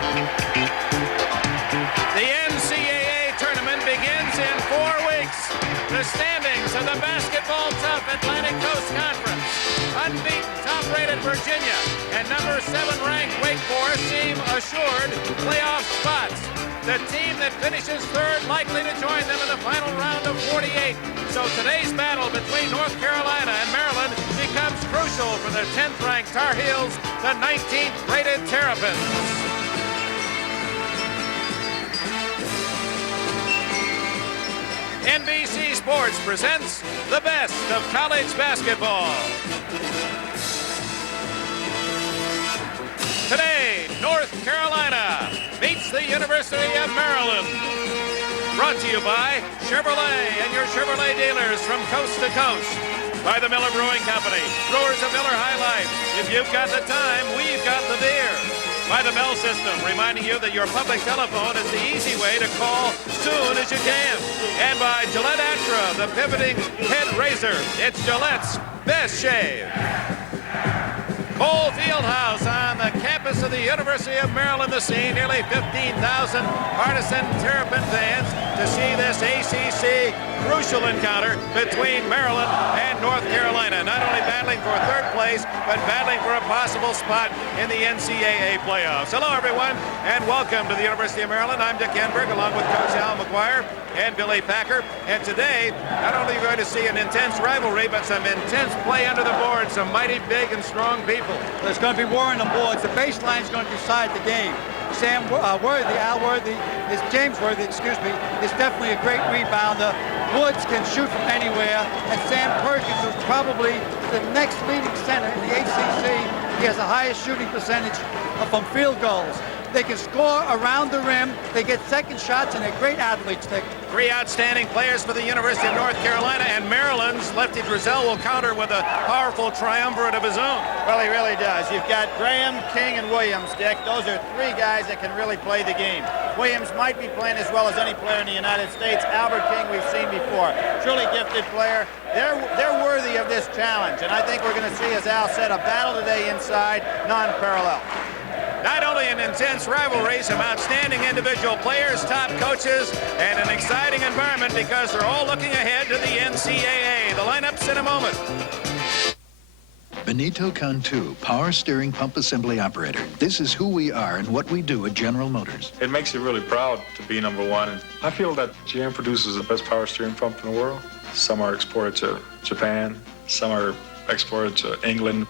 The NCAA tournament begins in 4 weeks. The standings of the Basketball Tough Atlantic Coast Conference. Unbeaten, top-rated Virginia and number 7 ranked Wake Forest seem assured playoff spots. The team that finishes third likely to join them in the final round of 48. So today's battle between North Carolina and Maryland becomes crucial for the 10th-ranked Tar Heels, the 19th-rated Terrapins. NBC Sports presents the best of college basketball. Today, North Carolina meets the University of Maryland. Brought to you by Chevrolet and your Chevrolet dealers from coast to coast. By the Miller Brewing Company, brewers of Miller High Life. If you've got the time, we've got the beer. By the Bell System, reminding you that your public telephone is the easy way to call soon as you can. And by Gillette Atra, the pivoting head razor. It's Gillette's best shave. Cole Fieldhouse on the campus of the University of Maryland, the scene. Nearly 15,000 partisan Terrapin fans to see this ACC crucial encounter between Maryland and North Carolina. Not only battling for third place, but battling for a possible spot in the NCAA playoffs. Hello, everyone, and welcome to the University of Maryland. I'm Dick Enberg, along with Coach Al McGuire and Billy Packer. And today, not only are you going to see an intense rivalry, but some intense play under the board, some mighty big and strong people. There's going to be war on the boards. The baseline is going to decide the game. James Worthy, is definitely a great rebounder. Woods can shoot from anywhere, and Sam Perkins is probably the next leading center in the ACC. He has the highest shooting percentage from field goals. They can score around the rim. They get second shots, and they're great athletes, Dick. 3 outstanding players for the University of North Carolina, and Maryland's Lefty Drizel will counter with a powerful triumvirate of his own. Well, he really does. You've got Graham, King, and Williams, Dick. Those are 3 guys that can really play the game. Williams might be playing as well as any player in the United States. Albert King, we've seen before. Truly gifted player. They're worthy of this challenge, and I think we're going to see, as Al said, a battle today inside, non-parallel. Not only an intense rivalry, some outstanding individual players, top coaches, and an exciting environment because they're all looking ahead to the NCAA. The lineups in a moment. Benito Cantu, power steering pump assembly operator. This is who we are and what we do at General Motors. It makes you really proud to be #1. And I feel that GM produces the best power steering pump in the world. Some are exported to Japan, some are exported to England.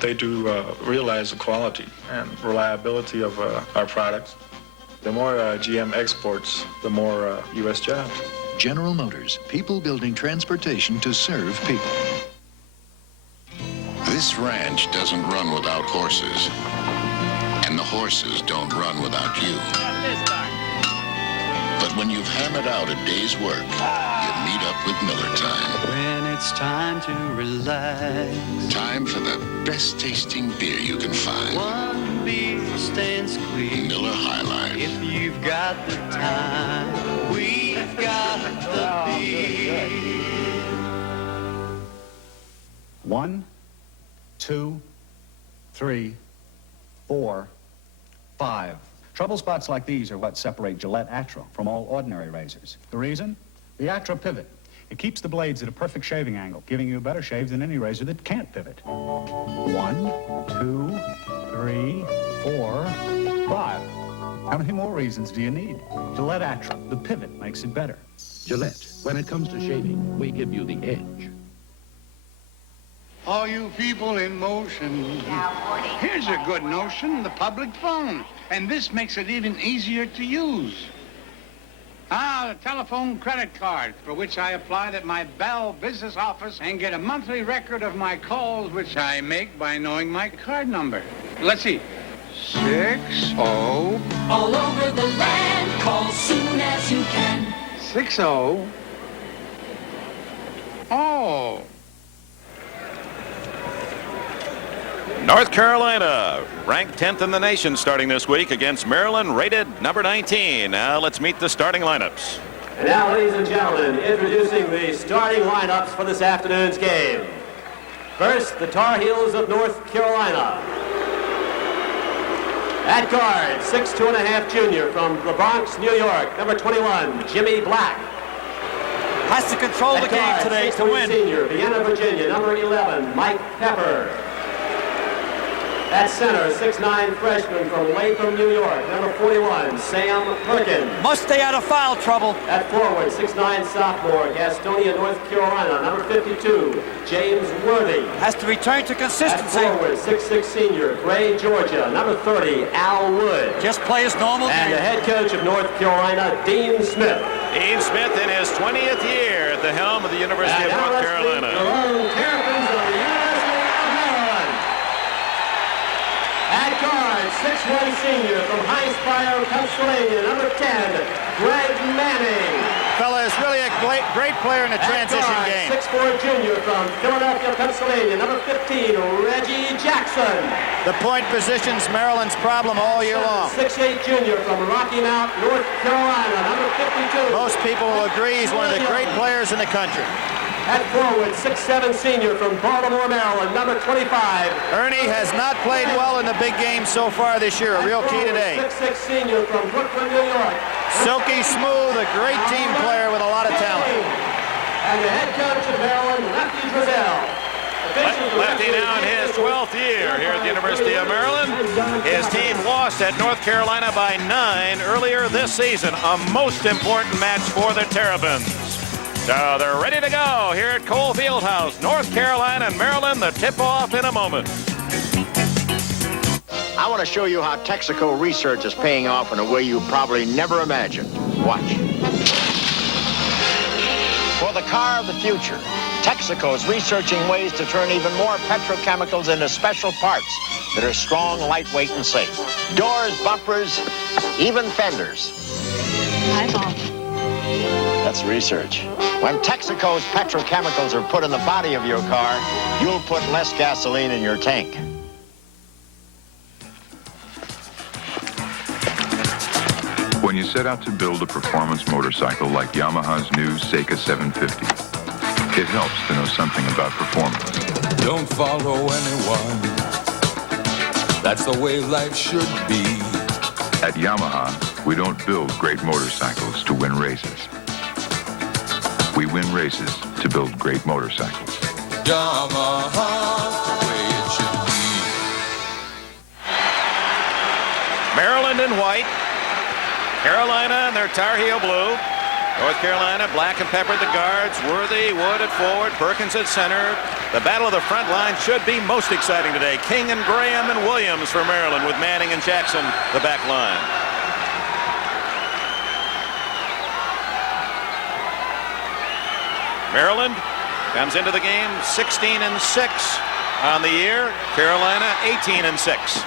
They do realize the quality and reliability of our products. The more GM exports, the more U.S. jobs. General Motors, people building transportation to serve people. This ranch doesn't run without horses, and the horses don't run without you. But when you've hammered out a day's work, you meet up with Miller Time. When it's time to relax. Time for the best tasting beer you can find. One beer stand squeeze. Miller High Life. If you've got the time, we've got the beer. 1, 2, 3, 4, 5. Trouble spots like these are what separate Gillette Atra from all ordinary razors. The reason? The Atra pivot. It keeps the blades at a perfect shaving angle, giving you a better shave than any razor that can't pivot. 1, 2, 3, 4, 5. How many more reasons do you need? Gillette Atra, the pivot makes it better. Gillette, when it comes to shaving, we give you the edge. All you people in motion. Here's a good notion, the public phone. And this makes it even easier to use. The telephone credit card, for which I apply at my Bell business office and get a monthly record of my calls, which I make by knowing my card number. Let's see. 60. All over the land, call soon as you can. 60. Oh. North Carolina, ranked 10th in the nation starting this week against Maryland, rated number 19. Now let's meet the starting lineups. And now, ladies and gentlemen, introducing the starting lineups for this afternoon's game. First, the Tar Heels of North Carolina. At guard, 6'2½" junior from the Bronx, New York, number 21, Jimmy Black. Has to control the game today to win. Senior, Vienna, Virginia, number 11, Mike Pepper. At center, 6'9" freshman from Latham, New York, number 41, Sam Perkins. Must stay out of foul trouble. At forward, 6'9" sophomore, Gastonia, North Carolina, number 52, James Worthy. Has to return to consistency. At forward, 6'6" senior, Gray, Georgia, number 30, Al Wood. Just play his normal game. And the head coach of North Carolina, Dean Smith. Dean Smith in his 20th year at the helm of the University of North Carolina. The Maryland Terrapins of the University of Maryland. At guard, 6'1" senior from Highspire, Pennsylvania, number 10, Greg Manning. Fella is really a great player in a transition game. 6'4" junior from Philadelphia, Pennsylvania, number 15, Reggie Jackson. The point position's Maryland's problem all year long. 6'8" junior from Rocky Mount, North Carolina, number 52. Most people will agree he's one of the great players in the country. At forward, 6'7" senior from Baltimore, Maryland, number 25. Ernie has not played well in the big game so far this year. A real key today. 6'6" senior from Brooklyn, New York. Silky smooth, a great team player with a lot of talent. And the head coach of Maryland, Lefty Drizel. Lefty now in his 12th year here at the University of Maryland. His team lost at North Carolina by 9 earlier this season. A most important match for the Terrapins. So they're ready to go here at Cole Fieldhouse. North Carolina and Maryland, the tip-off in a moment. I want to show you how Texaco research is paying off in a way you probably never imagined. Watch. For the car of the future, Texaco is researching ways to turn even more petrochemicals into special parts that are strong, lightweight, and safe. Doors, bumpers, even fenders. Hi, Bob. That's research. When Texaco's petrochemicals are put in the body of your car, you'll put less gasoline in your tank. When you set out to build a performance motorcycle like Yamaha's new Seika 750, it helps to know something about performance. Don't follow anyone. That's the way life should be. At Yamaha, we don't build great motorcycles to win races. We win races to build great motorcycles. Yamaha, the way it should be. Maryland in white. Carolina in their Tar Heel blue. North Carolina, black and peppered the guards. Worthy, Wood at forward, Perkins at center. The battle of the front line should be most exciting today. King and Graham and Williams for Maryland with Manning and Jackson the back line. Maryland comes into the game 16-6 on the year. Carolina 18-6.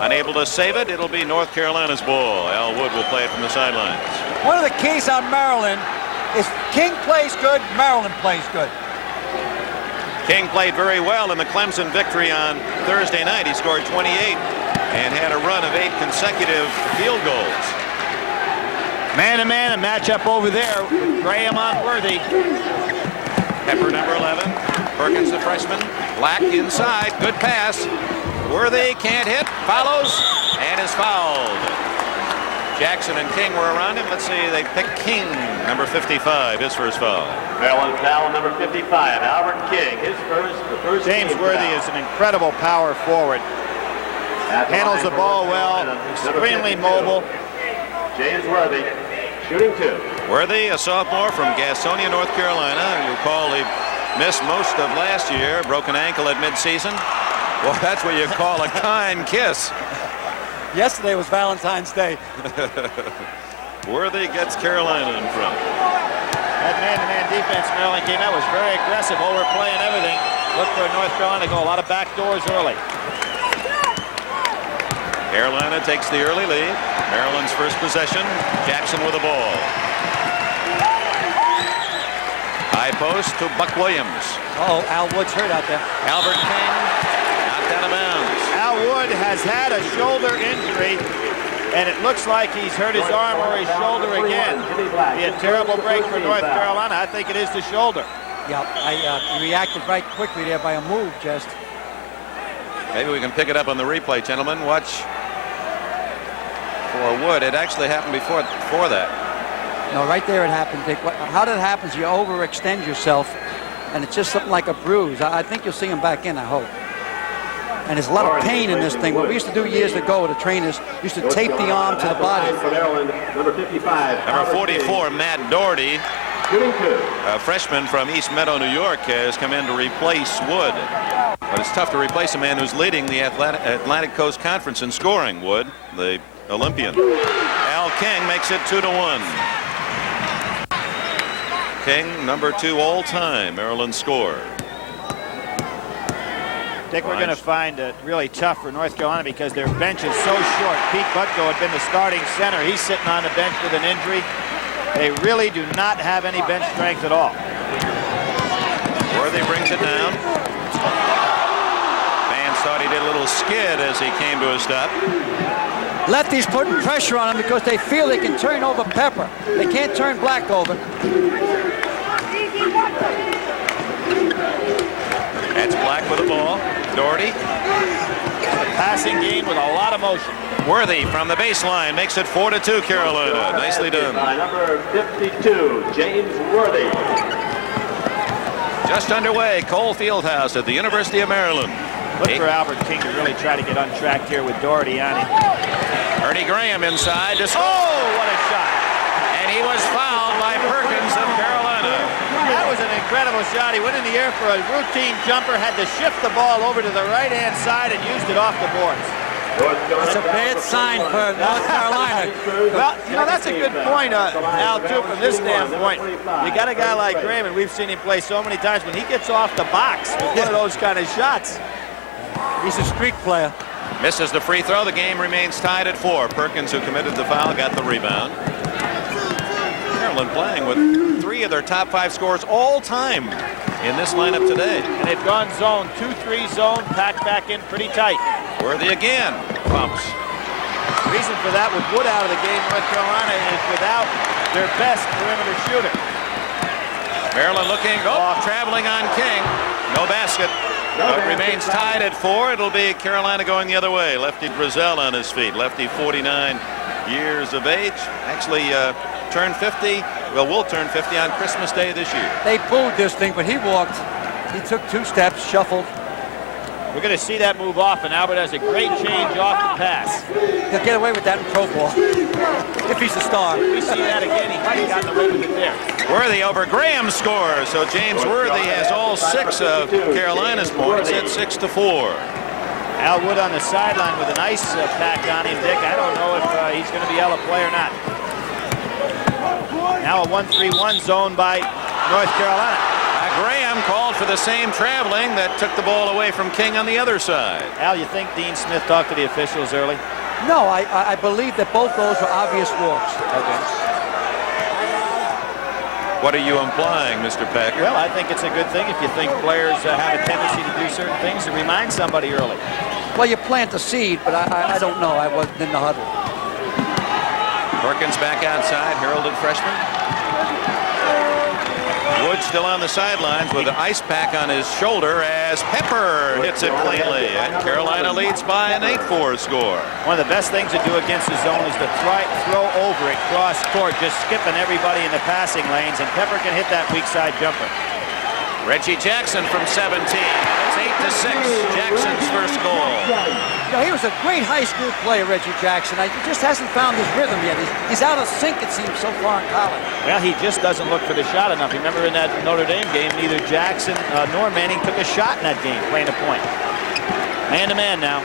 Unable to save it, it'll be North Carolina's ball. Al Wood will play it from the sidelines. One of the keys on Maryland is King plays good, Maryland plays good. King played very well in the Clemson victory on Thursday night. He scored 28 and had a run of 8 consecutive field goals. Man-to-man, a matchup over there. Graham on Worthy. Pepper, number 11. Perkins, the freshman. Black inside. Good pass. Worthy can't hit. Follows and is fouled. Jackson and King were around him. Let's see. They picked King, number 55, his first foul. Maryland foul number 55, Albert King, his first James team Worthy foul. is an incredible power forward. Handles the ball well. Extremely mobile. James Worthy. Shooting 2. Worthy, a sophomore from Gastonia, North Carolina. You recall he missed most of last year, broken ankle at midseason. Well, that's what you call a kind kiss. Yesterday was Valentine's Day. Worthy gets Carolina in front. That man-to-man defense Maryland came out was very aggressive, overplaying everything. Look for North Carolina to go a lot of back doors early. Carolina takes the early lead. Maryland's first possession. Jackson with the ball. High post to Buck Williams. Oh, Al Wood's hurt out there. Albert King knocked out of bounds. Al Wood has had a shoulder injury, and it looks like he's hurt his arm or his shoulder again. Be a terrible break for North Carolina. I think it is the shoulder. Yeah, he reacted right quickly there by a move just. Maybe we can pick it up on the replay, gentlemen. Watch for Wood. It actually happened before that. No, right there it happened, Dick. How that happens, you overextend yourself, and it's just something like a bruise. I think you'll see him back in, I hope. And there's a lot of pain in this thing. What we used to do years ago, the trainers used to tape the arm to the body. Number 55. Number 44, Matt Doherty, a freshman from East Meadow, New York, has come in to replace Wood. But it's tough to replace a man who's leading the Atlantic Coast Conference in scoring, Wood, the Olympian. Al King makes it 2-1. King, number 2 all-time Maryland scorer. Dick, we're going to find it really tough for North Carolina because their bench is so short. Pete Butko had been the starting center. He's sitting on the bench with an injury. They really do not have any bench strength at all. Worthy brings it down. Fans thought he did a little skid as he came to a stop. Lefty's putting pressure on him because they feel they can turn over Pepper. They can't turn Black over. That's Black with the ball. Doherty. The passing game with a lot of motion. Worthy from the baseline makes it 4-2 Carolina. Nicely done. By number 52, James Worthy. Just underway, Cole Fieldhouse at the University of Maryland. Look for Albert King to really try to get untracked here with Doherty on him. Ernie Graham inside to score. Oh, what a shot. And he was fouled by Perkins of Carolina. That was an incredible shot. He went in the air for a routine jumper, had to shift the ball over to the right-hand side and used it off the boards. That's a bad sign for North Carolina. Well, you know, that's a good point, Al, too, from this standpoint. You got a guy like Graham, and we've seen him play so many times. When he gets off the box with one of those kind of shots, he's a streak player. Misses the free throw. The game remains tied at 4. Perkins, who committed the foul, got the rebound. Maryland playing with 3 of their top 5 scores all time in this lineup today. And they've gone zone, 2-3 zone, packed back in pretty tight. Worthy again. Pumps. Reason for that, with Wood out of the game, North Carolina is without their best perimeter shooter. Maryland looking, traveling on King. No basket. But remains tied at 4. It'll be Carolina going the other way. Lefty Drizel on his feet. Lefty 49 years of age. Actually turned 50. Well, will turn 50 on Christmas Day this year. They pulled this thing, but he walked. He took 2 steps, shuffled. We're going to see that move off, and Albert has a great change off the pass. He'll get away with that in pro ball if he's a star. If we see that again, he might have gotten away with it there. Worthy over Graham scores. So James Worthy has all 6 of Carolina's points at 6-4. Al Wood on the sideline with a nice pack on him, Dick. I don't know if he's going to be able to play or not. Now a 1-3-1 zone by North Carolina. Graham called for the same traveling that took the ball away from King on the other side. Al, you think Dean Smith talked to the officials early? No, I believe that both those were obvious walks. Okay. What are you implying, Mr. Packer? Well, I think it's a good thing if you think players have a tendency to do certain things and remind somebody early. Well, you plant the seed, but I don't know. I wasn't in the huddle. Perkins back outside, heralded freshman. Wood still on the sidelines with an ice pack on his shoulder as Pepper hits it cleanly. And Carolina leads by an 8-4 score. One of the best things to do against the zone is to throw over it cross court, just skipping everybody in the passing lanes, and Pepper can hit that weak side jumper. Reggie Jackson from 17. It's 8-6. Jackson's first goal. You know, he was a great high school player, Reggie Jackson. He just hasn't found his rhythm yet. He's out of sync, it seems, so far in college. Well, he just doesn't look for the shot enough. Remember in that Notre Dame game, neither Jackson nor Manning took a shot in that game, playing a point. Man-to-man now.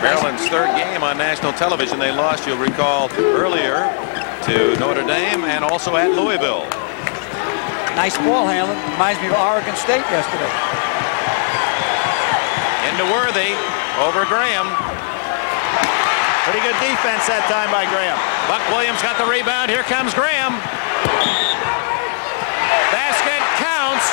Maryland's 3rd game on national television. They lost, you'll recall, earlier to Notre Dame and also at Louisville. Nice ball handling. Reminds me of Oregon State yesterday. Into Worthy. Over Graham. Pretty good defense that time by Graham. Buck Williams got the rebound. Here comes Graham. Basket counts.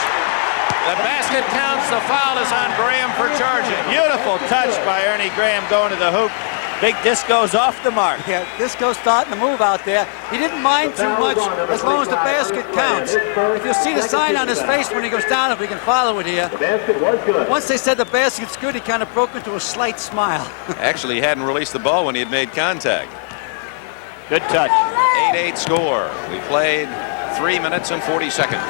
The basket counts. The foul is on Graham for charging. Beautiful touch by Ernie Graham going to the hoop. Big Disco's off the mark. Yeah, Disco's starting to move out there. He didn't mind too much as long as the basket counts. If you'll see the sign on his face when he goes down, if we can follow it here. Once they said the basket's good, he kind of broke into a slight smile. Actually, he hadn't released the ball when he had made contact. Good touch. 8-8 score. We played 3 minutes and 40 seconds.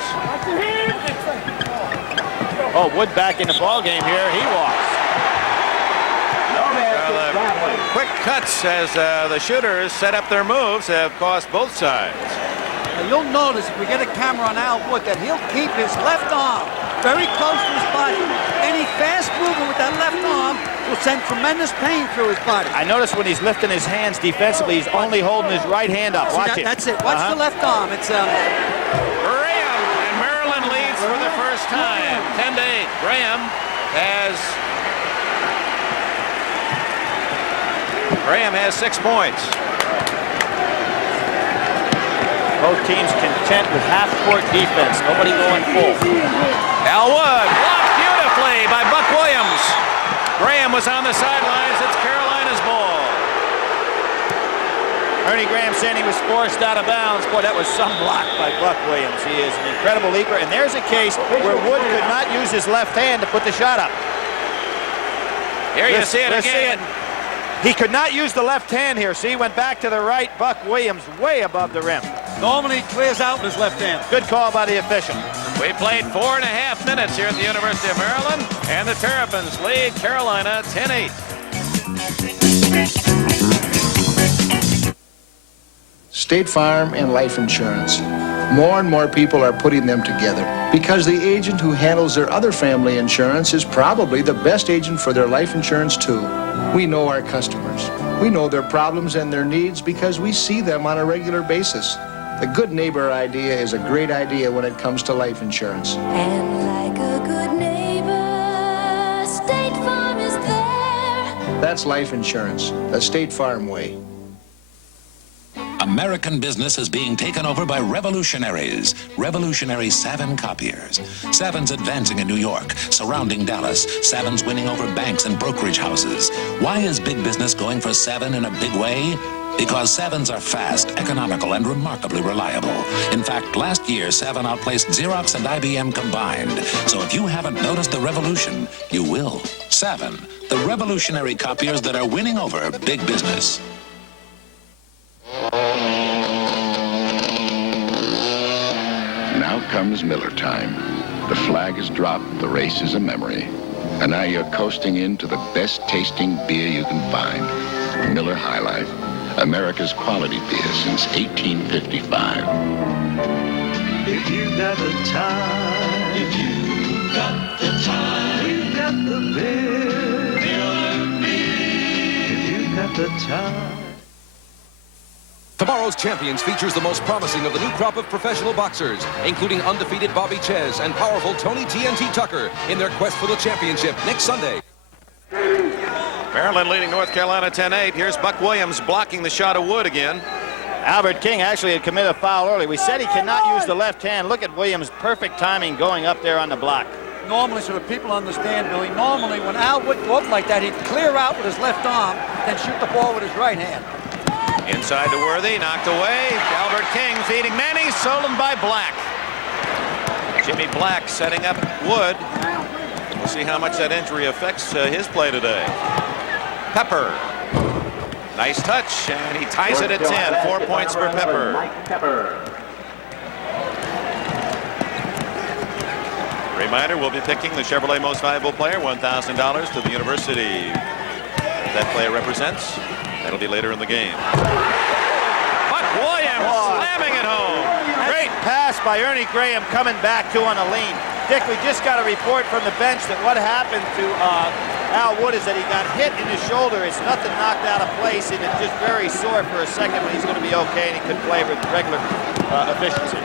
Oh, Wood back in the ball game here. He walks. Quick cuts as the shooters set up their moves have cost both sides. Now you'll notice if we get a camera on Al Wood that he'll keep his left arm very close to his body. Any fast movement with that left arm will send tremendous pain through his body. I notice when he's lifting his hands defensively, he's only holding his right hand up. Watch it. That's it. Watch the left arm. It's Graham, and Maryland leads for the first time. 10-8. Graham has 6 points. Both teams content with half-court defense. Nobody going full. Al Wood blocked beautifully by Buck Williams. Graham was on the sidelines. It's Carolina's ball. Ernie Graham saying he was forced out of bounds. Boy, that was some block by Buck Williams. He is an incredible leaper. And there's a case where Wood could not use his left hand to put the shot up. Here you see it again. He could not use the left hand here. See, went back to the right. Buck Williams way above the rim. Normally he clears out with his left hand. Good call by the official. We played 4.5 minutes here at the University of Maryland, and the Terrapins lead Carolina 10-8. State Farm and life insurance. More and more people are putting them together because the agent who handles their other family insurance is probably the best agent for their life insurance too. We know our customers. We know their problems and their needs because we see them on a regular basis. The good neighbor idea is a great idea when it comes to life insurance. And like a good neighbor, State Farm is there. That's life insurance, the State Farm way. American business is being taken over by revolutionaries. Revolutionary Savin copiers. Savin's advancing in New York, surrounding Dallas. Savin's winning over banks and brokerage houses. Why is big business going for Savin in a big way? Because Savins are fast, economical, and remarkably reliable. In fact, last year, Savin outplaced Xerox and IBM combined. So if you haven't noticed the revolution, you will. Savin, the revolutionary copiers that are winning over big business. Now comes Miller time. The flag is dropped, the race is a memory. And now you're coasting into the best tasting beer you can find. Miller High Life, America's quality beer since 1855. If you got the time, if you got the time, we've got the beer. If you got the time. Tomorrow's Champions features the most promising of the new crop of professional boxers, including undefeated Bobby Ches and powerful Tony TNT Tucker in their quest for the championship next Sunday. Maryland leading North Carolina 10-8. Here's Buck Williams blocking the shot of Wood again. Albert King actually had committed a foul early. We said he cannot use the left hand. Look at Williams' perfect timing going up there on the block. Normally, so that people understand, Billy, normally when Al would go up like that, he'd clear out with his left arm, then shoot the ball with his right hand. Inside to Worthy, knocked away. Albert King feeding Manny, stolen by Black. Jimmy Black setting up Wood. We'll see how much that injury affects his play today. Pepper. Nice touch, and he ties it at 10. 4 points for Pepper. Ray Meyer will be picking the Chevrolet Most Valuable Player, $1,000 to the university that player represents. That'll be later in the game. Buck Williams slamming it home. Great pass by Ernie Graham coming back to on a lean. Dick, we just got a report from the bench that what happened to Al Wood is that he got hit in his shoulder. It's nothing knocked out of place, and it's just very sore for a second, but he's going to be okay, and he could play with regular efficiency.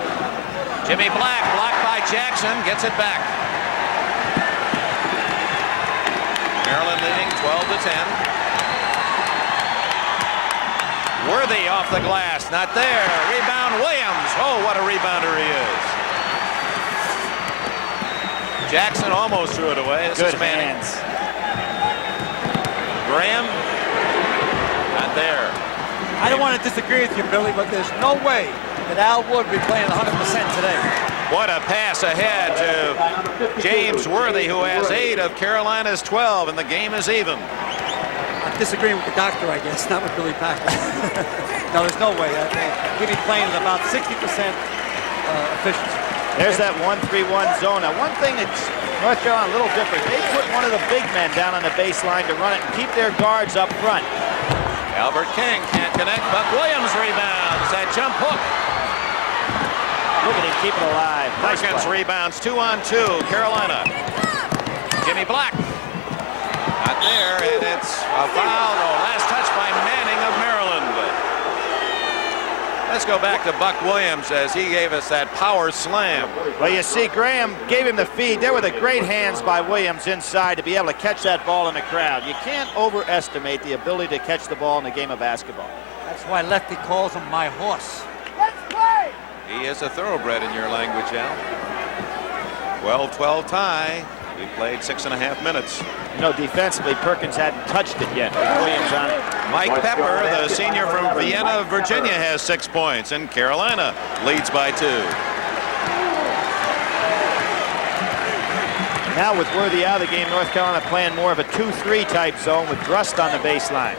Jimmy Black blocked by Jackson, gets it back. Maryland leading 12-10. Worthy off the glass, not there. Rebound Williams. Oh, what a rebounder he is. Jackson almost threw it away. This Good is Manning. hands. Graham. don't want to disagree with you, Billy, but there's no way that Al Wood will be playing 100% today. What a pass ahead to James Worthy, who has 8 of Carolina's 12, and the game is even. I'm disagreeing with the doctor, I guess, not with Billy Packer. No, there's no way. He'll be playing at about 60% efficiency. There's that 1-3-1 zone. Now, one thing that's North Carolina a little different, they put one of the big men down on the baseline to run it and keep their guards up front. Albert King can't connect. Buck Williams rebounds. That jump hook. Look at him keep it alive. Nice Perkins play. rebounds 2-on-2. Carolina. Jimmy Black. Not there, and it's a foul. Last touch by Manning of Maryland. Let's go back to Buck Williams as he gave us that power slam. Well, you see, Graham gave him the feed. There were the great hands by Williams inside to be able to catch that ball in the crowd. You can't overestimate the ability to catch the ball in the game of basketball. That's why Lefty calls him my horse. He is a thoroughbred in your language, Al. 12-12 tie. We played 6.5 minutes. You know, defensively, Perkins hadn't touched it yet with Williams on it. Mike Pepper, the senior from Vienna, Virginia, has 6 points, and Carolina leads by 2. Now with Worthy out of the game, North Carolina playing more of a 2-3 type zone with Brust on the baseline.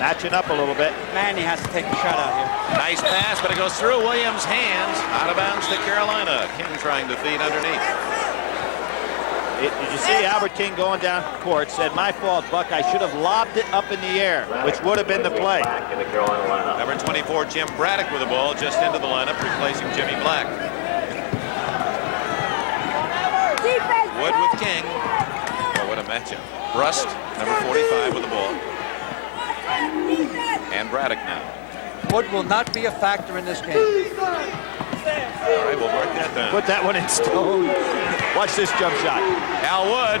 Matching up a little bit. Manny has to take a shot out here. Nice pass, but it goes through Williams' hands. Out of bounds to Carolina. King trying to feed underneath. Did you see Albert King going down court? Said, my fault, Buck. I should have lobbed it up in the air, which would have been the play. Number 24, Jim Braddock with the ball just into the lineup, replacing Jimmy Black. Wood with King. Oh, what a matchup. Brust, number 45 with the ball. And Braddock now. Wood will not be a factor in this game. All right, we'll mark that down. Put that one in stone. Watch this jump shot. Al Wood.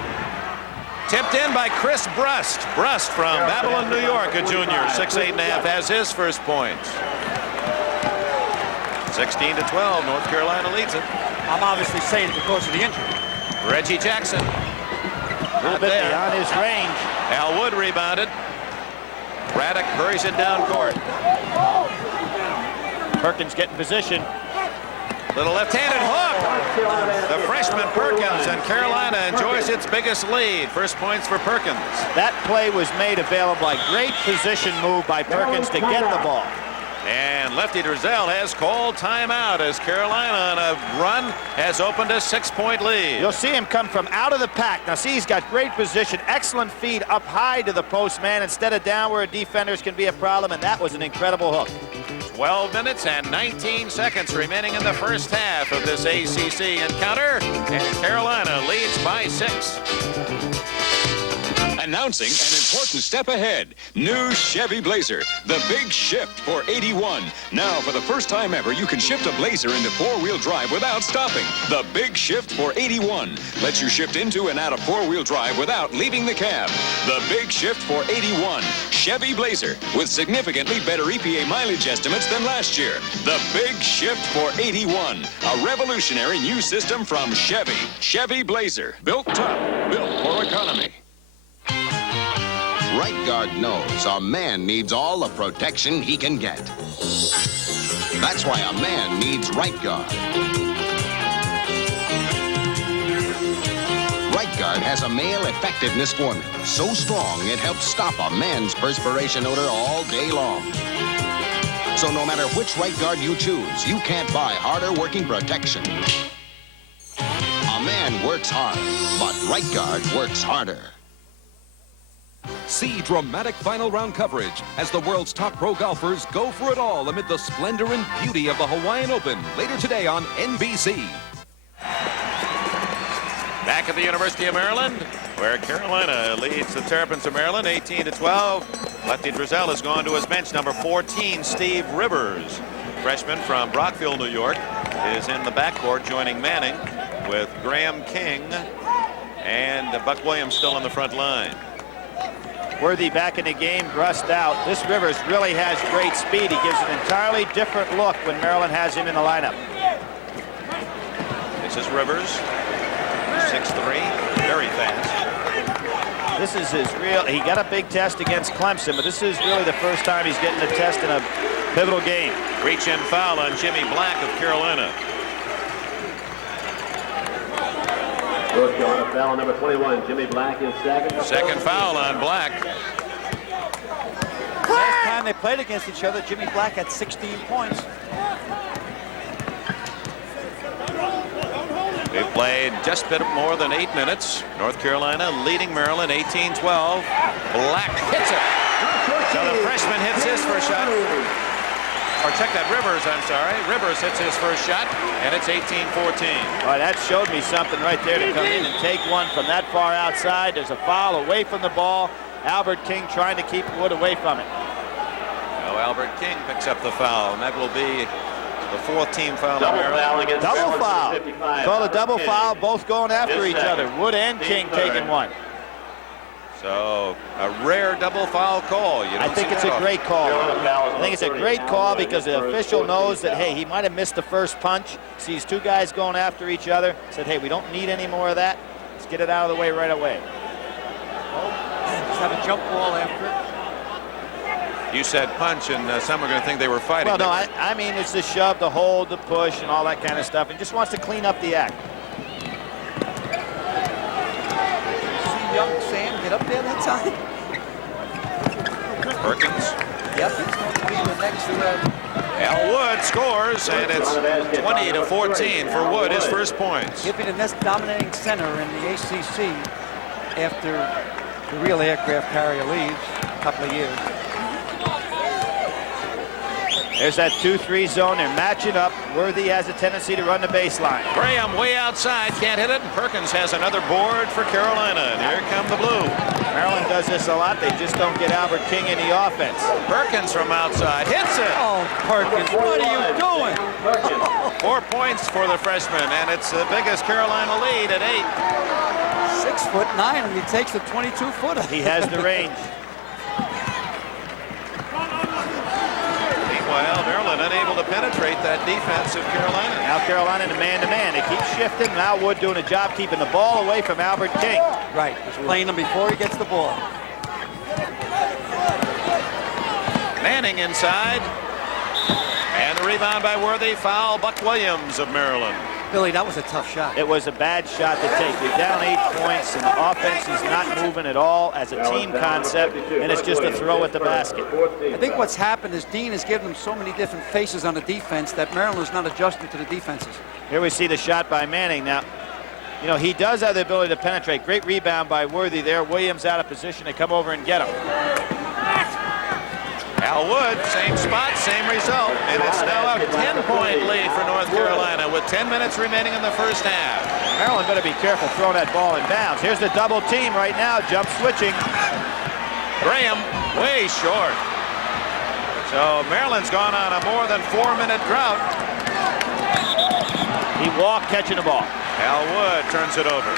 Tipped in by Chris Brust. Brust from Babylon, New York, a junior. 6'8.5", has his first points. 16-12, North Carolina leads it. I'm obviously saying it because of the injury. Reggie Jackson. A little bit beyond his range. Al Wood rebounded. Braddock hurries it down court. Perkins getting position. Little left-handed hook. The freshman Perkins, and Carolina enjoys its biggest lead. First points for Perkins. That play was made available. A great position move by Perkins to get the ball. And Lefty Drizel has called timeout as Carolina on a run has opened a 6-point lead. You'll see him come from out of the pack. Now see, he's got great position, excellent feed up high to the post man instead of down where defenders can be a problem, and that was an incredible hook. 12 minutes and 19 seconds remaining in the first half of this ACC encounter, and Carolina leads by 6. Announcing an important step ahead. New Chevy Blazer, the big shift for 81. Now, for the first time ever, you can shift a Blazer into 4-wheel drive without stopping. The big shift for 81 lets you shift into and out of 4-wheel drive without leaving the cab. The big shift for 81. Chevy Blazer, with significantly better EPA mileage estimates than last year. The big shift for 81. A revolutionary new system from Chevy. Chevy Blazer. Built tough, built for economy. Right Guard knows a man needs all the protection he can get. That's why a man needs Right Guard. Right Guard has a male effectiveness formula so strong it helps stop a man's perspiration odor all day long. So no matter which Right Guard you choose, you can't buy harder working protection. A man works hard, but Right Guard works harder. See dramatic final round coverage as the world's top pro golfers go for it all amid the splendor and beauty of the Hawaiian Open later today on NBC. Back at the University of Maryland, where Carolina leads the Terrapins of Maryland 18-12. Lefty Drizel has gone to his bench. Number 14, Steve Rivers, freshman from Brockville, New York, is in the backcourt joining Manning with Graham King and Buck Williams still on the front line. Worthy back in the game, Brust out. This Rivers really has great speed. He gives an entirely different look when Maryland has him in the lineup. This is Rivers, 6'3", very fast. this is his real, he got a big test against Clemson, but this is really the first time he's getting a test in a pivotal game. Reach-in foul on Jimmy Black of Carolina. First on foul number 21, Jimmy Black is second. Second foul on Black. Last time they played against each other, Jimmy Black had 16 points. We've played just a bit more than 8 minutes. North Carolina leading Maryland 18-12. Black hits it. So the freshman hits his first shot. Or check that, Rivers, I'm sorry. Rivers hits his first shot, and it's 18-14. Well, that showed me something right there to come in and take one from that far outside. There's a foul away from the ball. Albert King trying to keep Wood away from it. Well, Albert King picks up the foul, and that will be the 4th team foul. Double foul against Double Maryland, foul. 55. Call a double foul, both going after each other. Wood and King taking one. So a rare double foul call. I think it's a great call. I think it's a great call because the official knows that, hey, he might have missed the first punch. Sees two guys going after each other. Said, hey, we don't need any more of that. Let's get it out of the way right away. Just have a jump ball after it. You said punch, and some are going to think they were fighting. Well, no, I mean, it's the shove, the hold, the push, and all that kind of stuff. And just wants to clean up the act. Young Sam get up there that time. Perkins. Yep, he's going to be the next Al Wood scores, and it's 20-14 for Wood, his first points. He'll be the next dominating center in the ACC after the real aircraft carrier leaves in a couple of years. There's that 2-3 zone. They're matching up. Worthy has a tendency to run the baseline. Graham way outside, can't hit it, and Perkins has another board for Carolina, and here come the Blue. Maryland does this a lot. They just don't get Albert King in the offense. Perkins from outside hits it. Oh, Perkins, what are you doing? 4 points for the freshman, and it's the biggest Carolina lead at 8. 6'9", and he takes the 22-footer. He has the range. Meanwhile, Maryland unable to penetrate that defense of Carolina. Now Carolina in a man-to-man. They keep shifting. Now Wood doing a job keeping the ball away from Albert King. Right, he's playing him before he gets the ball. Manning inside. And the rebound by Worthy. Foul, Buck Williams of Maryland. Billy, that was a tough shot. It was a bad shot to take. You're down 8 points, and the offense is not moving at all as a team concept, and it's just a throw at the basket. I think what's happened is Dean has given them so many different faces on the defense that Maryland's not adjusting to the defenses. Here we see the shot by Manning. Now, you know, he does have the ability to penetrate. Great rebound by Worthy there. Williams out of position to come over and get him. Al Wood, same spot, same result, and it's now a 10-point lead for North Carolina with 10 minutes remaining in the first half. Maryland better be careful throwing that ball in bounds. Here's the double team right now, jump switching. Graham way short. So Maryland's gone on a more than 4-minute drought. He walked catching the ball. Al Wood turns it over.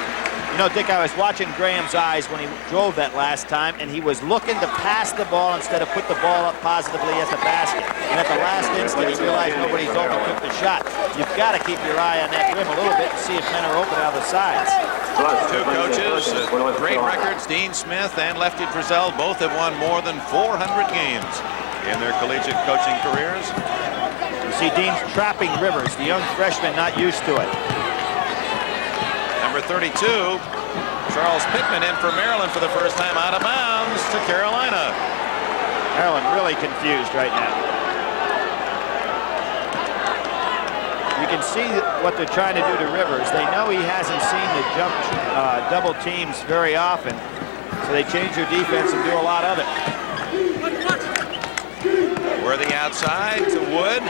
You know, Dick, I was watching Graham's eyes when he drove that last time, and he was looking to pass the ball instead of put the ball up positively at the basket. And at the last instant, he realized nobody's open, took the shot. You've got to keep your eye on that rim a little bit and see if men are open out of the sides. Two coaches, great records. Dean Smith and Lefty Frizzell both have won more than 400 games in their collegiate coaching careers. You see Dean's trapping Rivers, the young freshman not used to it. Number 32, Charles Pittman in for Maryland for the first time out of bounds to Carolina. Maryland really confused right now. You can see what they're trying to do to Rivers. They know he hasn't seen the jump double teams very often, so they change their defense and do a lot of it. Worthy outside to Wood.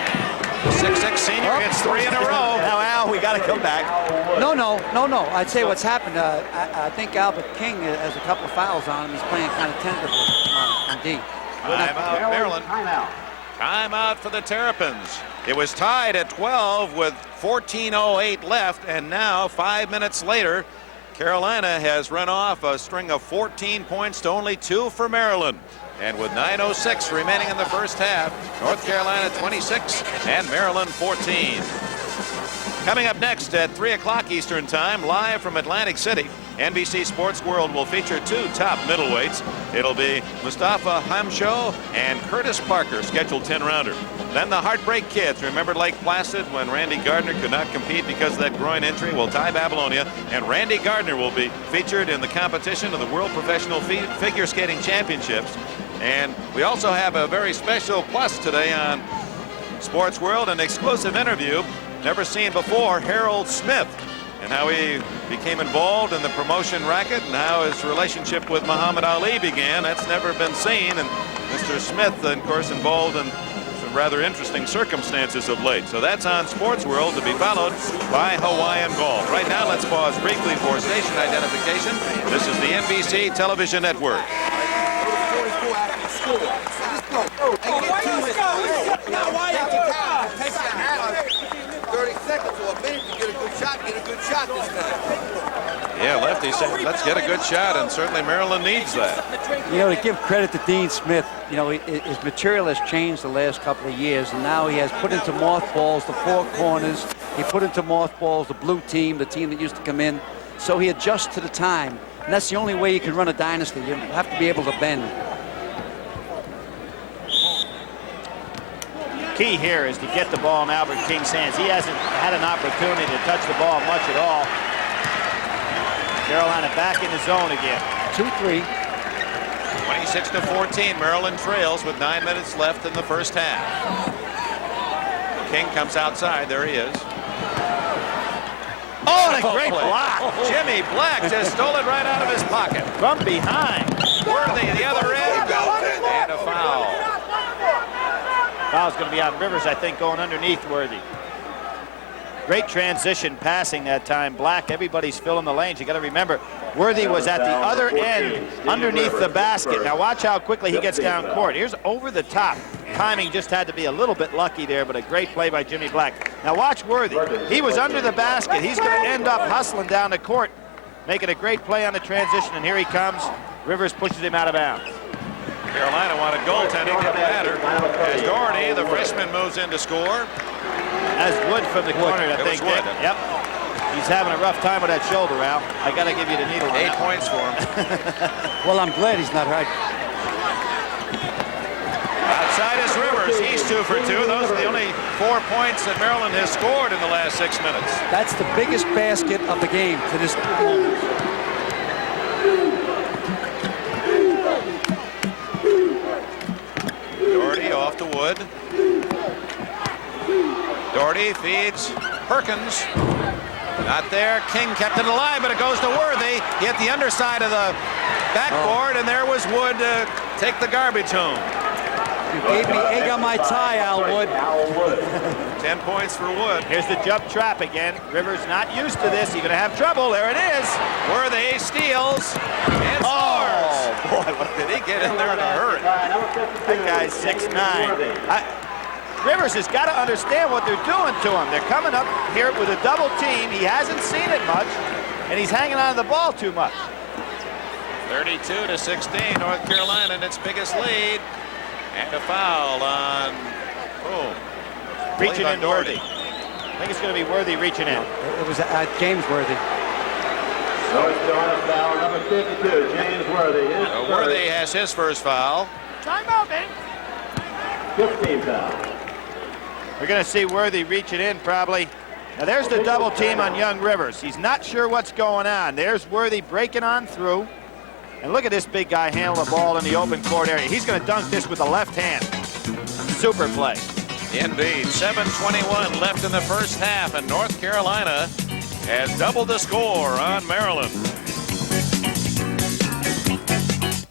The 6'6" senior gets 3 in a row. Now, Al, we got to come back. No. I'd say what's happened, I think Albert King has a couple of fouls on him. He's playing kind of tentatively on D. Timeout, Maryland. Timeout for the Terrapins. It was tied at 12 with 14:08 left, and now 5 minutes later, Carolina has run off a string of 14 points to only 2 for Maryland. And with 9:06 remaining in the first half, North Carolina 26 and Maryland 14. Coming up next at 3 o'clock Eastern Time, live from Atlantic City, NBC Sports World will feature 2 top middleweights. It'll be Mustafa Hamsho and Curtis Parker, scheduled 10-rounder. Then the Heartbreak Kids. Remember Lake Placid when Randy Gardner could not compete because of that groin injury? Well, Ty Babylonia and Randy Gardner will be featured in the competition of the World Professional Figure Skating Championships. And we also have a very special plus today on Sports World, an exclusive interview never seen before, Harold Smith, and how he became involved in the promotion racket and how his relationship with Muhammad Ali began. That's never been seen, and Mr. Smith, of course, involved in some rather interesting circumstances of late. So that's on Sports World, to be followed by Hawaiian Golf. Right now, let's pause briefly for station identification. This is the NBC Television Network. Yeah, Lefty said, let's get a good shot, and certainly Maryland needs that. You know, to give credit to Dean Smith, you know, his material has changed the last couple of years, and now he has put into mothballs the 4 corners. He put into mothballs the blue team, the team that used to come in. So he adjusts to the time, and that's the only way you can run a dynasty. You have to be able to bend. Key here is to get the ball in Albert King's hands. He hasn't had an opportunity to touch the ball much at all. Carolina back in the zone again. 2-3. 26-14, Maryland trails with 9 minutes left in the first half. King comes outside. There he is. Oh, and a great block. Jimmy Black just stole it right out of his pocket. From behind. Worthy, the other end. And a foul. Foul's going to be on Rivers, I think, going underneath Worthy. Great transition passing that time. Black, everybody's filling the lanes. You got to remember, Worthy was at the other end underneath the basket. Now watch how quickly he gets down court. Here's over the top. Timing just had to be a little bit lucky there, but a great play by Jimmy Black. Now watch Worthy. He was under the basket. He's going to end up hustling down the court, making a great play on the transition, and here he comes. Rivers pushes him out of bounds. Carolina wanted goaltending, didn't matter. As Doherty, the freshman, moves in to score. As Wood from the corner, I think. Wood. Yep. He's having a rough time with that shoulder, Al. I got to give you the needle. 8 points for him. Well, I'm glad he's not hurt. Outside is Rivers. He's 2 for 2. Those are the only 4 points that Maryland has scored in the last 6 minutes. That's the biggest basket of the game to this moment. Doherty off to Wood. Doherty feeds Perkins. Not there. King kept it alive, but it goes to Worthy. He hit the underside of the backboard, and there was Wood to take the garbage home. You gave me egg on my tie, Al Wood. 10 points for Wood. Here's the jump trap again. Rivers not used to this. He's going to have trouble. There it is. Worthy steals and scores. Oh, boy, what did he get in there in a hurry? That guy's 6'9". Rivers has got to understand what they're doing to him. They're coming up here with a double team. He hasn't seen it much, and he's hanging on to the ball too much. 32-16, North Carolina in its biggest lead. And a foul on, reaching in Worthy. I think it's going to be Worthy reaching in. It was James Worthy. North Carolina foul number 52, James Worthy. Worthy has his first foul. Time out, man. 15 foul. We're going to see Worthy reaching in probably. Now there's the double team on young Rivers. He's not sure what's going on. There's Worthy breaking on through. And look at this big guy handle the ball in the open court area. He's going to dunk this with the left hand. Super play. Indeed, 7:21 left in the first half, and North Carolina has doubled the score on Maryland.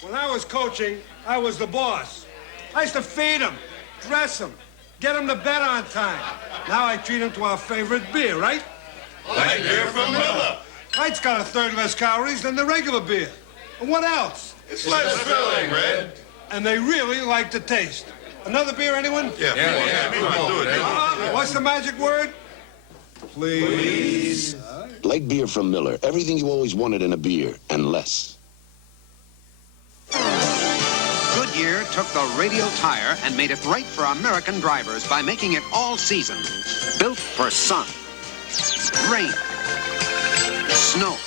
When I was coaching, I was the boss. I used to feed them, dress them, get them to bed on time. Now I treat them to our favorite beer, right? Light beer from Miller. Light's got a third less calories than the regular beer. And what else? It's less filling, Red. And they really like the taste. Another beer, anyone? Yeah. Do it. What's the magic word? Please. Light beer from Miller. Everything you always wanted in a beer, and less. Goodyear took the radial tire and made it right for American drivers by making it all season. Built for sun, rain, snow,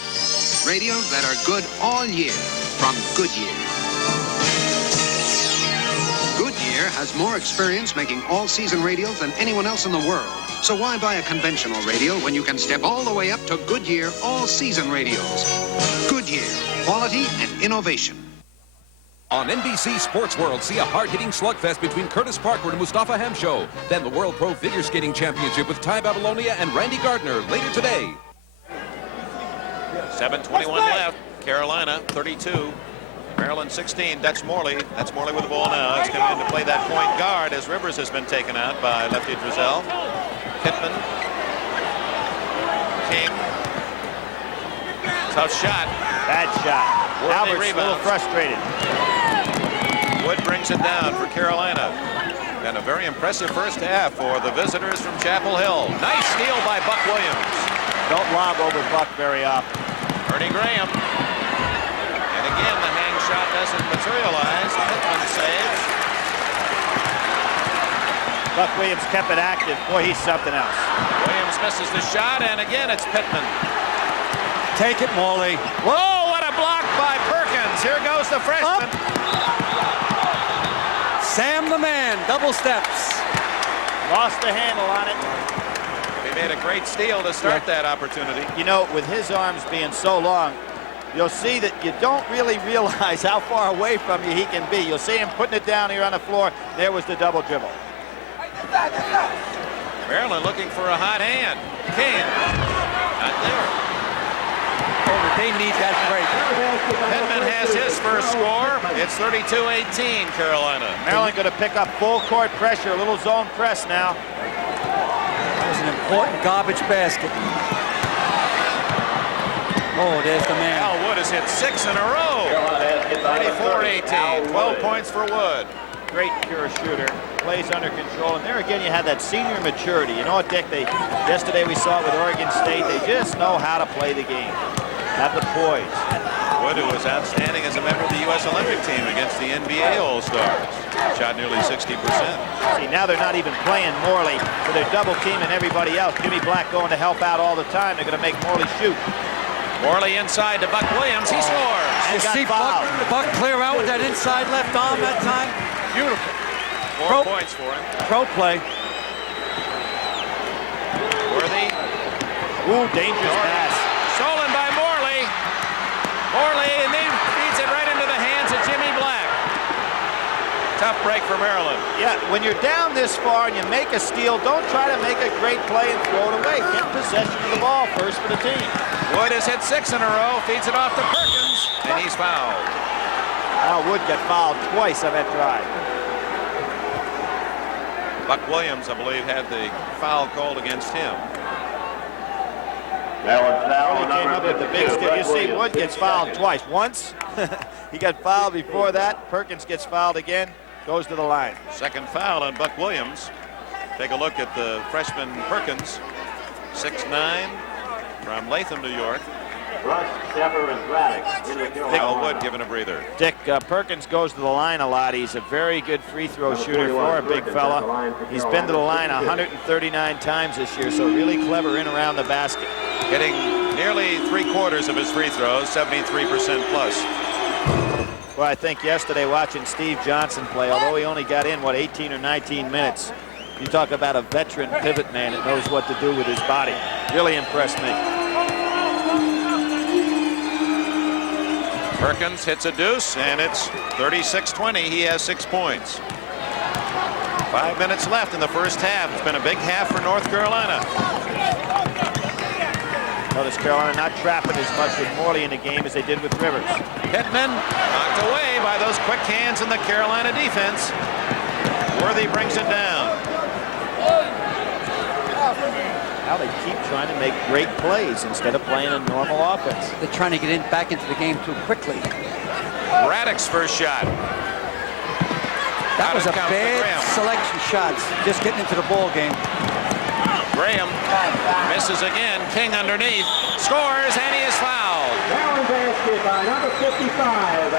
radios that are good all year from Goodyear. Goodyear has more experience making all-season radios than anyone else in the world. So why buy a conventional radio when you can step all the way up to Goodyear all-season radios? Goodyear, quality and innovation. On NBC Sports World, see a hard-hitting slugfest between Curtis Parker and Mustafa Hamsho. Then the World Pro Figure Skating Championship with Ty Babylonia and Randy Gardner later today. 7:21 left. Carolina 32. Maryland 16. That's Morley. That's Morley with the ball now. He's coming in to play that point guard as Rivers has been taken out by Lefty Drizel. Pittman. King. Tough shot. Bad shot. Albert's a little frustrated. Wood brings it down for Carolina. And a very impressive first half for the visitors from Chapel Hill. Nice steal by Buck Williams. Don't lob over Buck very often. Ernie Graham. And again, the hang shot doesn't materialize. Pittman saves. Buck Williams kept it active. Boy, he's something else. Williams misses the shot, and again, it's Pittman. Take it, Morley. Whoa, what a block by Perkins. Here goes the freshman. Up. Sam the man, double steps. Lost the handle on it. He made a great steal to start that opportunity. You know, with his arms being so long, you'll see that you don't really realize how far away from you he can be. You'll see him putting it down here on the floor. There was the double dribble. Maryland looking for a hot hand. King. Not there. Oh, they need that break. Pittman has his first score. It's 32-18, Carolina. Maryland going to pick up full court pressure, a little zone press now. That was an important garbage basket. Oh, there's the man. Al Wood has hit 6 in a row. 34-18, 12 points for Wood. Great pure shooter, plays under control, and there again you had that senior maturity. You know what, Dick, yesterday we saw it with Oregon State, they just know how to play the game, have the poise. Wood, who was outstanding as a member of the U.S. Olympic team against the NBA All-Stars, shot nearly 60%. See, now they're not even playing Morley, so they're double teaming everybody else. Jimmy Black going to help out all the time. They're going to make Morley shoot. Morley inside to Buck Williams. He scores. You see Buck clear out with that inside left arm that time. Beautiful. 4 points for him. Pro play. Worthy. Ooh, dangerous pass. Stolen by Morley. Morley, and he feeds it right into the hands of Jimmy Black. Tough break for Maryland. Yeah, when you're down this far and you make a steal, don't try to make a great play and throw it away. Get possession of the ball first for the team. Wood has hit 6 in a row, feeds it off to Perkins, and he's fouled. Now Wood got fouled twice on that drive. Buck Williams, I believe, had the foul called against him. Came up with the big stick. You see, Wood gets fouled twice. Once, he got fouled before that. Perkins gets fouled again, goes to the line. Second foul on Buck Williams. Take a look at the freshman Perkins, 6'9", from Latham, New York. Al Wood given a breather. Dick, Perkins goes to the line a lot. He's a very good free throw shooter for a big fella. He's been to the line 139 times this year, so really clever in around the basket. Getting nearly 3/4 of his free throws, 73% plus. Well, I think yesterday watching Steve Johnson play, although he only got in, 18 or 19 minutes, you talk about a veteran pivot man that knows what to do with his body. Really impressed me. Perkins hits a deuce, and it's 36-20. He has 6 points. 5 minutes left in the first half. It's been a big half for North Carolina. Notice Carolina not trapping as much with Morley in the game as they did with Rivers. Pittman knocked away by those quick hands in the Carolina defense. Worthy brings it down. Now they keep trying to make great plays instead of playing a normal offense. They're trying to get back into the game too quickly. Raddick's first shot. That was a bad selection shots, just getting into the ball game. Graham misses again. King underneath. Scores, and he is fouled. Basket by number 55.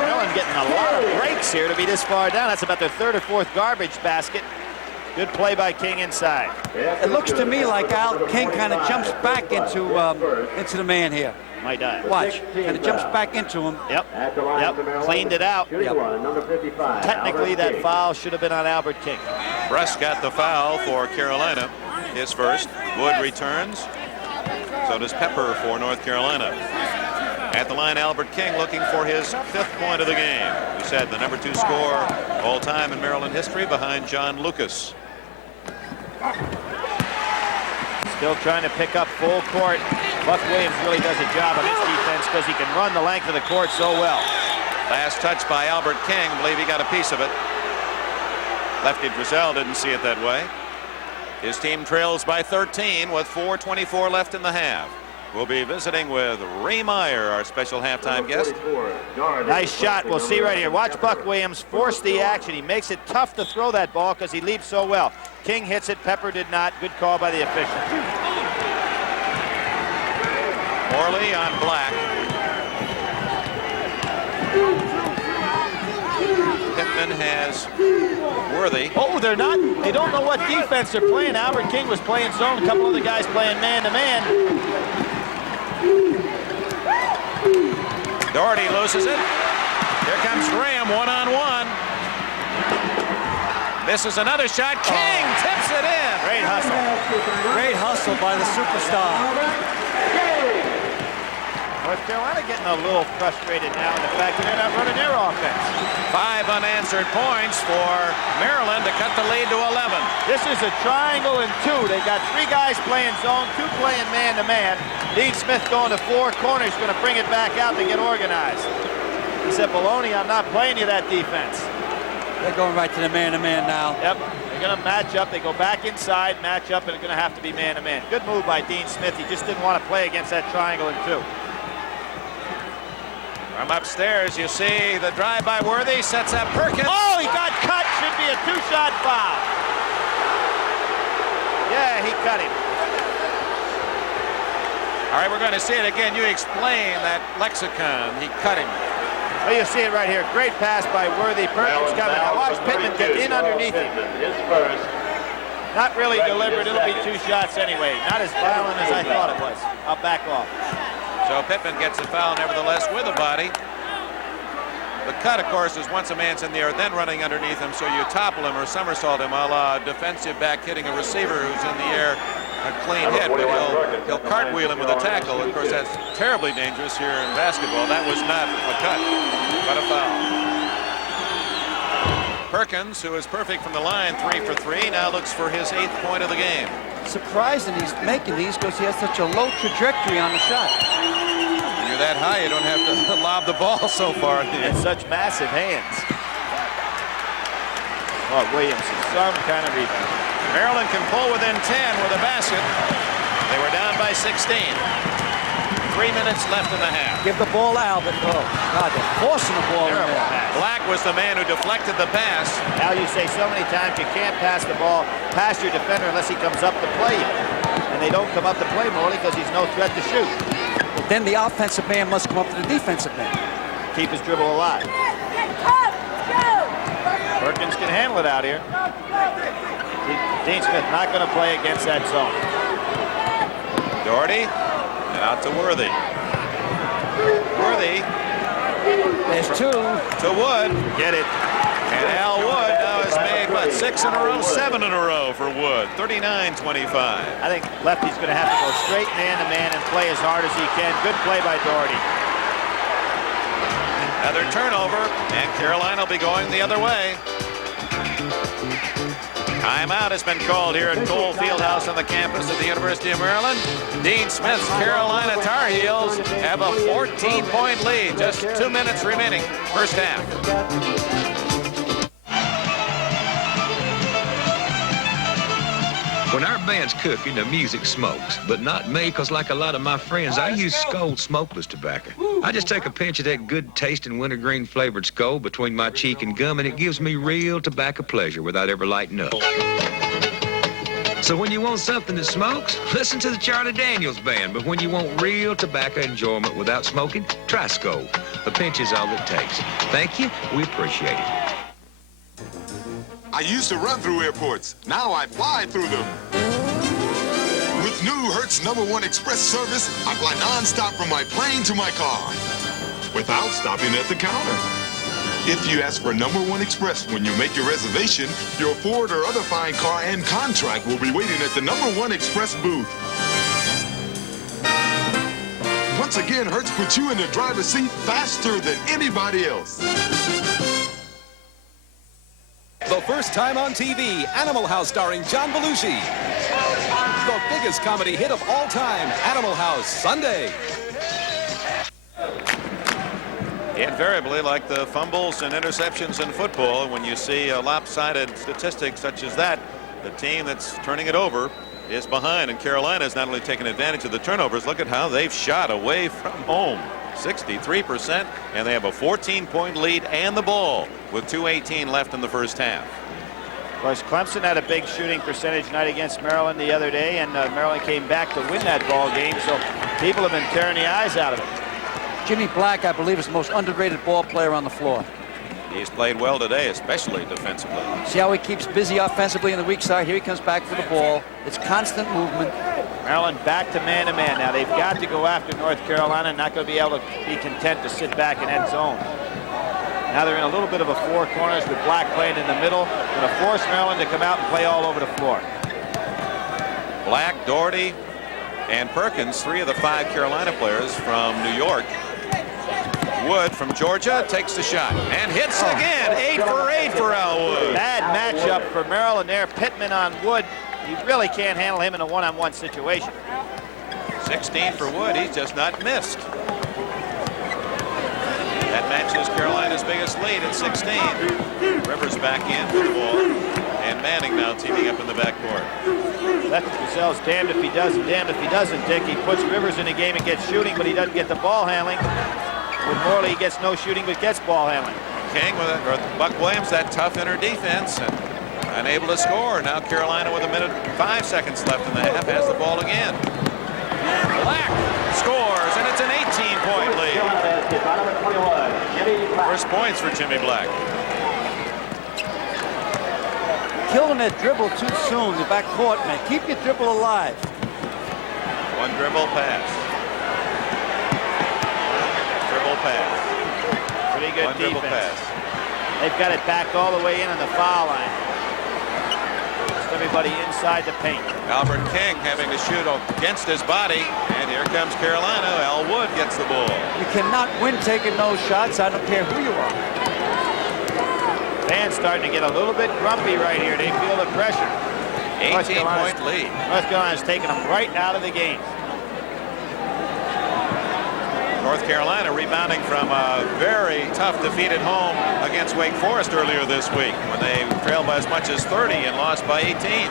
Maryland getting a lot of breaks here to be this far down. That's about their 3rd or 4th garbage basket. Good play by King inside. It looks to me like Al King kind of jumps back into the man here. Might die. Watch. Kind of jumps back into him. Yep. Cleaned it out. Yep. Technically, that foul should have been on Albert King. Bress got the foul for Carolina, his first. Wood returns. So does Pepper for North Carolina. At the line, Albert King looking for his 5th point of the game. We said the number 2 scorer all time in Maryland history behind John Lucas. Still trying to pick up full court. Buck Williams really does a job on this defense because he can run the length of the court so well. Last touch by Albert King. Believe he got a piece of it. Lefty Drizel didn't see it that way. His team trails by 13 with 4:24 left in the half. We'll be visiting with Ray Meyer, our special halftime guest. Nice shot. We'll see right here. Watch Buck Williams force the action. He makes it tough to throw that ball because he leaps so well. King hits it. Pepper did not. Good call by the official. Morley on Black. Pittman has Worthy. Oh, they don't know what defense they're playing. Albert King was playing zone. A couple other guys playing man-to-man. Doherty loses it. Here comes Graham one-on-one. Misses another shot. King tips it in. Great hustle. Great hustle by the superstar. North Carolina getting a little frustrated now in the fact that they're not running their offense. 5 unanswered points for Maryland to cut the lead to 11. This is a triangle and 2. They got 3 guys playing zone, 2 playing man-to-man. Dean Smith going to 4 corners, going to bring it back out to get organized. He said, Baloney, I'm not playing you that defense. They're going right to the man-to-man now. Yep. They're going to match up. They go back inside, match up, and it's going to have to be man-to-man. Good move by Dean Smith. He just didn't want to play against that triangle and 2. From upstairs, you see the drive by Worthy, sets up Perkins. Oh, he got cut. Should be a 2-shot foul. Yeah, he cut him. All right, we're going to see it again. You explain that lexicon. He cut him. Well, you see it right here. Great pass by Worthy. Perkins coming. Now watch Pittman get in underneath him. Not really deliberate. It'll be 2 shots anyway. Not as violent as I thought it was. I'll back off. So Pittman gets a foul, nevertheless, with a body. The cut, of course, is once a man's in the air, then running underneath him, so you topple him or somersault him, a la defensive back hitting a receiver who's in the air, a clean hit, but he'll cartwheel him with a tackle. Of course, that's terribly dangerous here in basketball. That was not a cut, but a foul. Perkins, who is perfect from the line, 3 for 3, now looks for his 8th point of the game. Surprising he's making these because he has such a low trajectory on the shot. When you're that high, you don't have to lob the ball so far. And such massive hands. Oh, Williams is some kind of rebound. Maryland can pull within 10 with a basket. They were down by 16. 3 minutes left in the half. Give the ball to Albert. Oh, God, they're forcing the ball in there. Black was the man who deflected the pass. Al, you say so many times you can't pass the ball past your defender unless he comes up to play you. And they don't come up to play Morley because he's no threat to shoot. But then the offensive man must come up to the defensive man. Keep his dribble alive. Perkins can handle it out here. Dean Smith not going to play against that zone. Doherty. Out to Worthy. Worthy. There's 2. To Wood. Get it. And Al Wood now has made, what, 6 in a row? 7 in a row for Wood. 39-25. I think Lefty's going to have to go straight man-to-man and play as hard as he can. Good play by Doherty. Another turnover, and Carolina will be going the other way. Timeout has been called here at Cole Fieldhouse on the campus of the University of Maryland. Dean Smith's Carolina Tar Heels have a 14-point lead. Just 2 minutes remaining, first half. When our band's cooking, the music smokes. But not me, because like a lot of my friends, I use Skoal smokeless tobacco. I just take a pinch of that good-tasting wintergreen flavored Skoal between my cheek and gum, and it gives me real tobacco pleasure without ever lighting up. So when you want something that smokes, listen to the Charlie Daniels Band. But when you want real tobacco enjoyment without smoking, try Skoal. A pinch is all it takes. Thank you. We appreciate it. I used to run through airports. Now I fly through them. With new Hertz #1 Express service, I fly non-stop from my plane to my car without stopping at the counter. If you ask for #1 Express when you make your reservation, your Ford or other fine car and contract will be waiting at the #1 Express booth. Once again, Hertz puts you in the driver's seat faster than anybody else. The first time on TV, Animal House starring John Belushi. The biggest comedy hit of all time, Animal House, Sunday. Invariably, like the fumbles and interceptions in football, when you see a lopsided statistic such as that, the team that's turning it over is behind. And Carolina has not only taken advantage of the turnovers, look at how they've shot away from home. 63%, and they have a 14-point lead and the ball with 2:18 left in the first half. Of course, Clemson had a big shooting percentage night against Maryland the other day, and Maryland came back to win that ball game, so people have been tearing the eyes out of it. Jimmy Black, I believe, is the most underrated ball player on the floor. He's played well today, especially defensively. See how he keeps busy offensively in the weak side. Here he comes back for the ball. It's constant movement. Maryland back to man-to-man. Now they've got to go after North Carolina, not going to be able to be content to sit back in end zone. Now they're in a little bit of a four corners with Black playing in the middle. Going to force Maryland to come out and play all over the floor. Black, Doherty, and Perkins, 3 of the 5 Carolina players from New York. Wood from Georgia takes the shot and hits again. 8 for 8 for Al Wood. Bad matchup for Maryland there. Pittman on Wood. You really can't handle him in a one-on-one situation. 16 for Wood. He's just not missed. That matches Carolina's biggest lead at 16. Rivers back in for the ball. And Manning now teaming up in the backcourt. Lefty Driesell's damned if he does and damned if he doesn't, Dick. He puts Rivers in the game and gets shooting, but he doesn't get the ball handling. With Morley, he gets no shooting, but gets ball handling. King with it, or Buck Williams, that tough inner defense, and unable to score. Now Carolina with 1:05 left in the half has the ball again. Black scores, and it's an 18-point lead. First points for Jimmy Black. Killing that dribble too soon. The back court, man. Keep your dribble alive. One dribble pass. Dribble pass. Pretty good One dribble defense. pass. They've got it backed all the way in on the foul line. Just everybody inside the paint. Albert King having to shoot against his body, and here comes Carolina. Al Wood gets the ball. You cannot win taking those shots. I don't care who you are. Fans starting to get a little bit grumpy right here. They feel the pressure. 18-point lead. North Carolina's taking them right out of the game. North Carolina rebounding from a very tough defeat at home against Wake Forest earlier this week when they trailed by as much as 30 and lost by 18.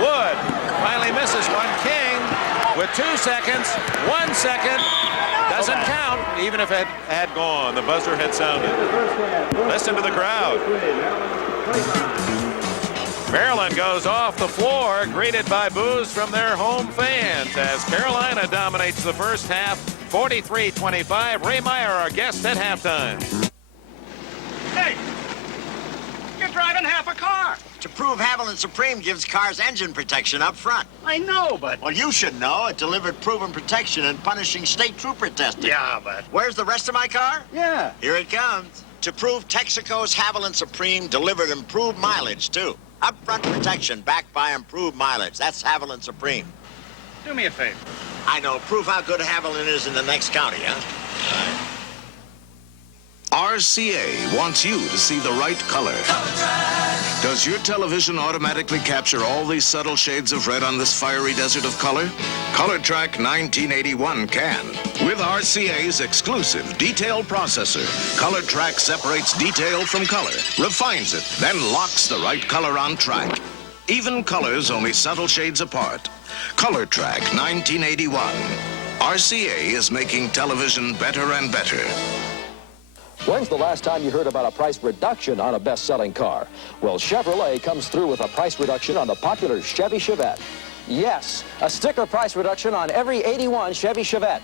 Wood finally misses one. King with 2 seconds, 1 second. Doesn't count, even if it had gone. The buzzer had sounded. Listen to the crowd. Maryland goes off the floor, greeted by boos from their home fans as Carolina dominates the first half, 43-25. Ray Meyer, our guest at halftime. Hey, you're driving half a car. To prove Haviland Supreme gives cars engine protection up front. I know, but... Well, you should know. It delivered proven protection and punishing state trooper testing. Yeah, but... Where's the rest of my car? Yeah. Here it comes. To prove Texaco's Haviland Supreme delivered improved mileage, too. Upfront protection backed by improved mileage. That's Haviland Supreme. Do me a favor. I know. Prove how good Haviland is in the next county, huh? RCA wants you to see the right color. Does your television automatically capture all these subtle shades of red on this fiery desert of color? ColorTrack 1981 can. With RCA's exclusive detail processor, ColorTrack separates detail from color, refines it, then locks the right color on track. Even colors only subtle shades apart. ColorTrack 1981. RCA is making television better and better. When's the last time you heard about a price reduction on a best-selling car? Well, Chevrolet comes through with a price reduction on the popular Chevy Chevette. Yes, a sticker price reduction on every '81 Chevy Chevette.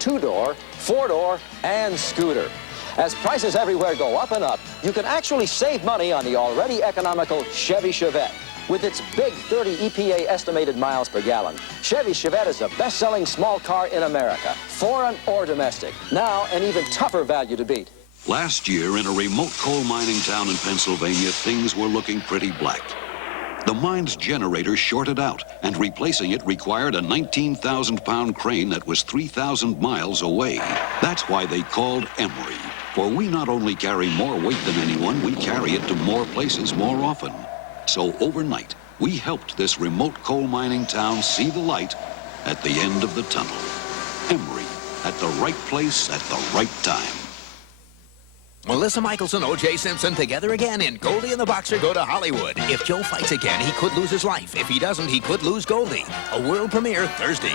2-door, 4-door, and scooter. As prices everywhere go up and up, you can actually save money on the already economical Chevy Chevette. With its big 30 EPA estimated miles per gallon, Chevy Chevette is the best-selling small car in America, foreign or domestic. Now, an even tougher value to beat. Last year, in a remote coal mining town in Pennsylvania, things were looking pretty black. The mine's generator shorted out, and replacing it required a 19,000-pound crane that was 3,000 miles away. That's why they called Emery. For we not only carry more weight than anyone, we carry it to more places more often. So overnight, we helped this remote coal mining town see the light at the end of the tunnel. Emery, at the right place at the right time. Melissa Michelson, O.J. Simpson together again in Goldie and the Boxer Go to Hollywood. If Joe fights again, he could lose his life. If he doesn't, he could lose Goldie. A world premiere Thursday.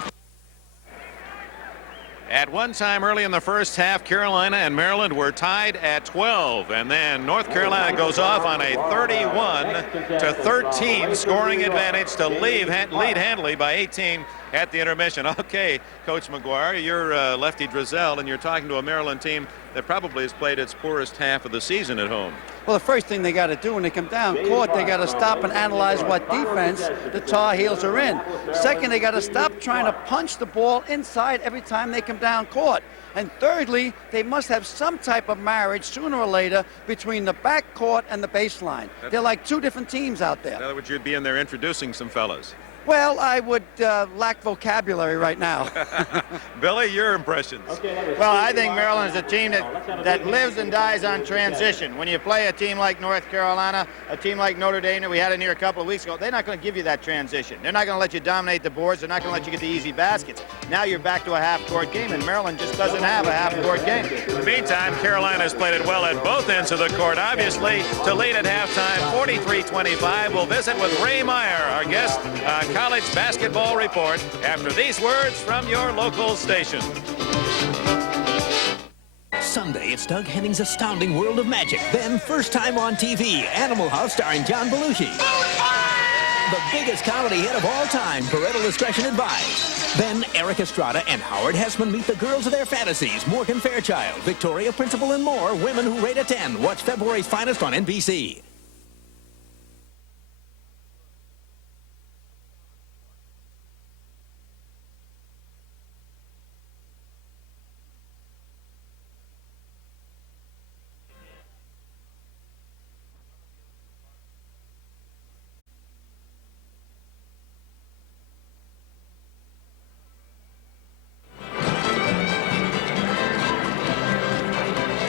At one time early in the first half, Carolina and Maryland were tied at 12, and then North Carolina goes off on a 31-13 scoring advantage to lead handily by 18 at the intermission. Okay, Coach McGuire, you're Lefty Drizel, and you're talking to a Maryland team that probably has played its poorest half of the season at home. Well, the first thing they got to do when they come down court, they got to stop and analyze what defense the Tar Heels are in. Second, they got to stop trying to punch the ball inside every time they come down court. And thirdly, they must have some type of marriage sooner or later between the back court and the baseline. They're like two different teams out there. In other words, you'd be in there introducing some fellas. Well, I would lack vocabulary right now. Billy, your impressions? Well, I think Maryland is a team that lives and dies on transition. When you play a team like North Carolina, a team like Notre Dame that we had in here a couple of weeks ago, they're not going to give you that transition. They're not going to let you dominate the boards. They're not going to let you get the easy baskets. Now you're back to a half-court game, and Maryland just doesn't have a half-court game. In the meantime, Carolina's played it well at both ends of the court. Obviously, to lead at halftime, 43-25. We'll visit with Ray Meyer, our guest, College Basketball Report, after these words from your local station. Sunday, it's Doug Henning's Astounding World of Magic. Then, first time on TV, Animal House starring John Belushi. The biggest comedy hit of all time, parental discretion advised. Then, Eric Estrada and Howard Hessman meet the girls of their fantasies, Morgan Fairchild, Victoria Principal, and more. Women who rate a 10. Watch February's finest on NBC.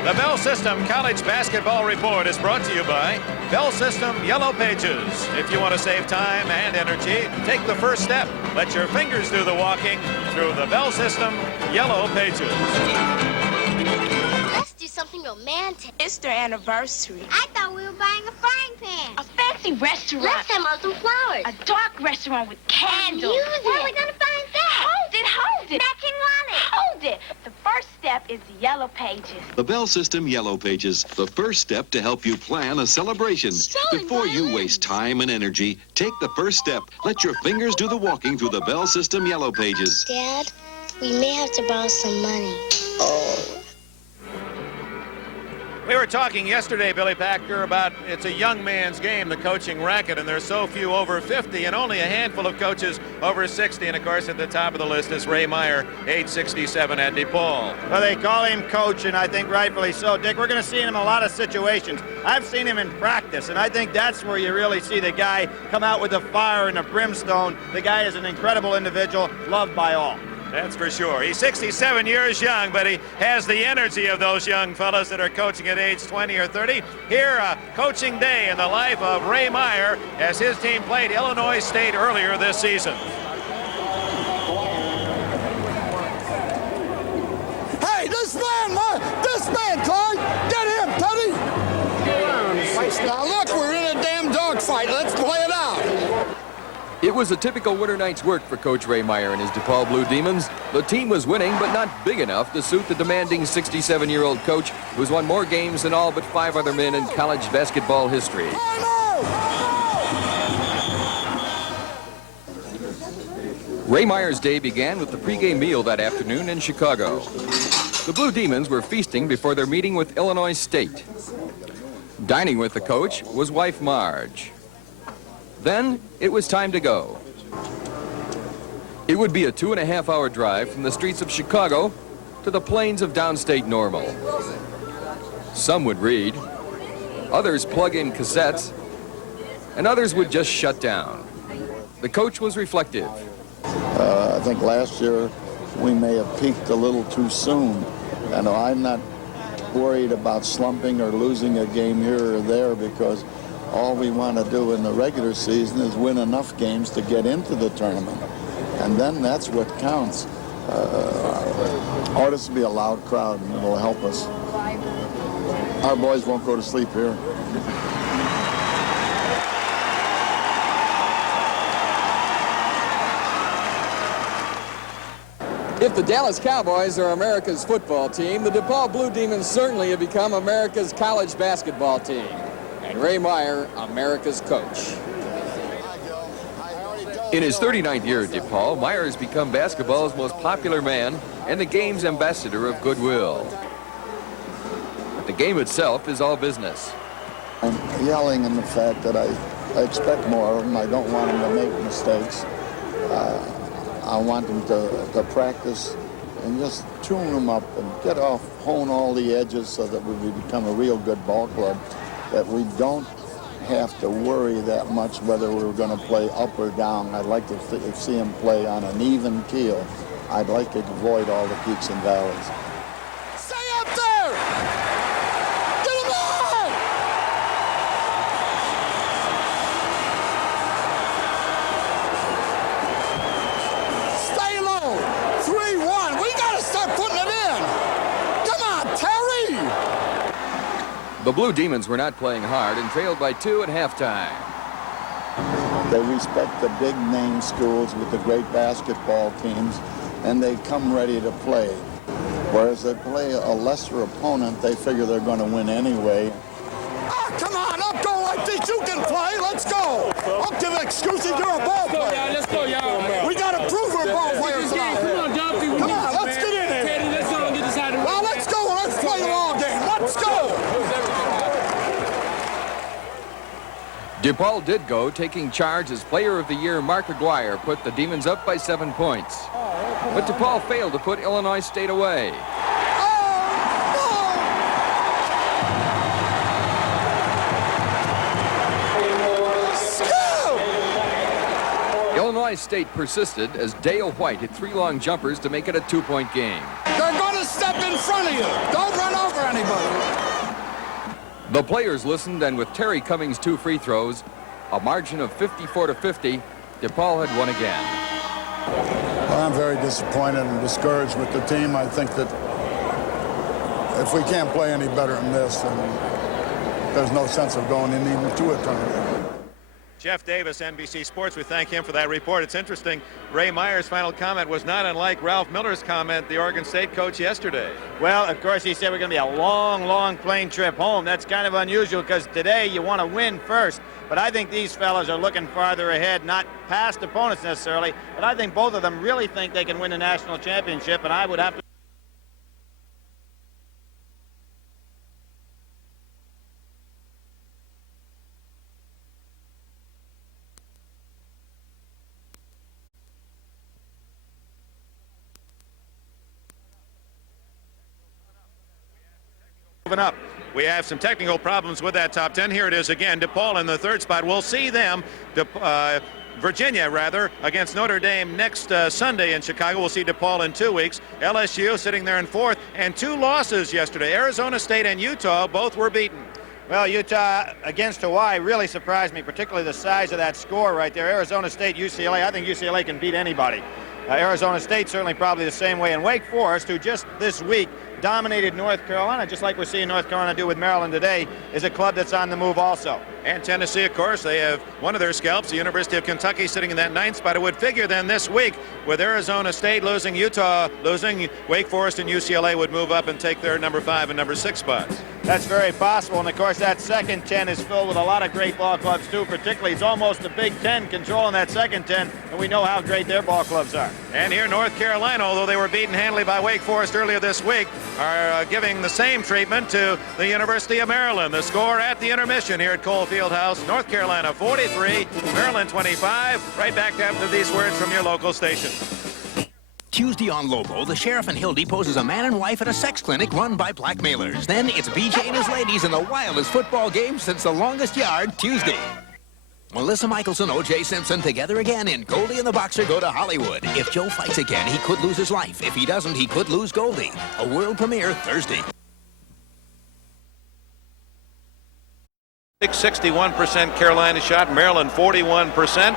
The Bell System College Basketball Report is brought to you by Bell System Yellow Pages. If you want to save time and energy, take the first step. Let your fingers do the walking through the Bell System Yellow Pages. Let's do something romantic. It's their anniversary. I thought we were buying a frying pan. A fancy restaurant. Let's have some flowers. A dark restaurant with candles. And where are we going to find that? Hold it, hold it. Matching wallet. Hold it. The first step is the Yellow Pages. The Bell System Yellow Pages, the first step to help you plan a celebration. Before you waste time and energy, take the first step. Let your fingers do the walking through the Bell System Yellow Pages. Dad, we may have to borrow some money. Oh. We were talking yesterday, Billy Packer, about it's a young man's game, the coaching racket, and there's so few over 50 and only a handful of coaches over 60. And, of course, at the top of the list is Ray Meyer, age 67 at DePaul. Well, they call him coach, and I think rightfully so. Dick, we're going to see him in a lot of situations. I've seen him in practice, and I think that's where you really see the guy come out with the fire and the brimstone. The guy is an incredible individual, loved by all. That's for sure. He's 67 years young, but he has the energy of those young fellas that are coaching at age 20 or 30. Here, coaching day in the life of Ray Meyer as his team played Illinois State earlier this season. Hey, this man, Clark, get him, Teddy. Now look, we're in a damn dogfight. Let's play it out. It was a typical winter night's work for Coach Ray Meyer and his DePaul Blue Demons. The team was winning, but not big enough to suit the demanding 67-year-old coach who's won more games than all but 5 other men in college basketball history. Ray Meyer's day began with the pregame meal that afternoon in Chicago. The Blue Demons were feasting before their meeting with Illinois State. Dining with the coach was wife Marge. Then it was time to go. It would be a 2.5-hour drive from the streets of Chicago to the plains of downstate Normal. Some would read, others plug in cassettes, and others would just shut down. The coach was reflective. I think last year we may have peaked a little too soon. And I'm not worried about slumping or losing a game here or there, because all we want to do in the regular season is win enough games to get into the tournament. And then that's what counts. Ought to be a loud crowd, and it'll help us. Our boys won't go to sleep here. If the Dallas Cowboys are America's football team, the DePaul Blue Demons certainly have become America's college basketball team. And Ray Meyer, America's coach. In his 39th year at DePaul, Meyer has become basketball's most popular man and the game's ambassador of goodwill. But the game itself is all business. I'm yelling in the fact that I expect more of them. I don't want them to make mistakes. I want them to practice and just tune them up and hone all the edges so that we become a real good ball club, that we don't have to worry that much whether we're going to play up or down. I'd like to see them play on an even keel. I'd like to avoid all the peaks and valleys. Stay up there! Get him on! Stay low. 3-1. We got to start putting it in. Come on, Terry! The Blue Demons were not playing hard and trailed by 2 at halftime. They respect the big name schools with the great basketball teams, and they come ready to play. Whereas they play a lesser opponent, they figure they're going to win anyway. Ah, come on, up go. I think you can play. Let's go. Don't give excuses. You're a ball player. Let's go, y'all. We got to prove we're ball players. Come on, Dumpy. Come on, let's get in there. Teddy, let's go and get this out of the way. Well, let's go. Let's play the ball game. Let's go. DePaul did go, taking charge as Player of the Year Mark McGuire put the Demons up by 7 points. But DePaul failed to put Illinois State away. Illinois State persisted as Dale White hit 3 long jumpers to make it a 2-point game. They're going to step in front of you. Don't run over anybody. The players listened, and with Terry Cummings' 2 free throws, a margin of 54-50, DePaul had won again. Well, I'm very disappointed and discouraged with the team. I think that if we can't play any better than this, then there's no sense of going in even to a tournament. Jeff Davis, NBC Sports, we thank him for that report. It's interesting, Ray Meyer's final comment was not unlike Ralph Miller's comment, the Oregon State coach, yesterday. Well, of course, he said we're going to be a long, long plane trip home. That's kind of unusual because today you want to win first. But I think these fellas are looking farther ahead, not past opponents necessarily, but I think both of them really think they can win the national championship, and I would have to up. We have some technical problems with that top 10. Here it is again. DePaul in the 3rd spot. We'll see them, Virginia rather, against Notre Dame next Sunday in Chicago. We'll see DePaul in 2 weeks. LSU sitting there in 4th, and 2 losses yesterday. Arizona State and Utah both were beaten. Well, Utah against Hawaii really surprised me, particularly the size of that score right there. Arizona State, UCLA, I think UCLA can beat anybody. Arizona State certainly probably the same way. And Wake Forest, who just this week dominated North Carolina, just like we're seeing North Carolina do with Maryland today, is a club that's on the move also. And Tennessee, of course, they have one of their scalps, the University of Kentucky, sitting in that 9th spot. It would figure then this week, with Arizona State losing, Utah losing, Wake Forest and UCLA would move up and take their number 5 and number 6 spots. That's very possible, and of course that second 10 is filled with a lot of great ball clubs too, particularly it's almost the Big Ten controlling that second 10, and we know how great their ball clubs are. And here North Carolina, although they were beaten handily by Wake Forest earlier this week, are giving the same treatment to the University of Maryland. The score at the intermission here at Cole Fieldhouse, North Carolina 43, Maryland 25. Right back after these words from your local station. Tuesday on Lobo, the sheriff in Hildy poses a man and wife at a sex clinic run by blackmailers. Then it's BJ and his ladies in the wildest football game since the longest yard, Tuesday. Melissa Michelson, O.J. Simpson together again in Goldie and the Boxer go to Hollywood. If Joe fights again, he could lose his life. If he doesn't, he could lose Goldie. A world premiere Thursday. 61% Carolina shot, Maryland 41%.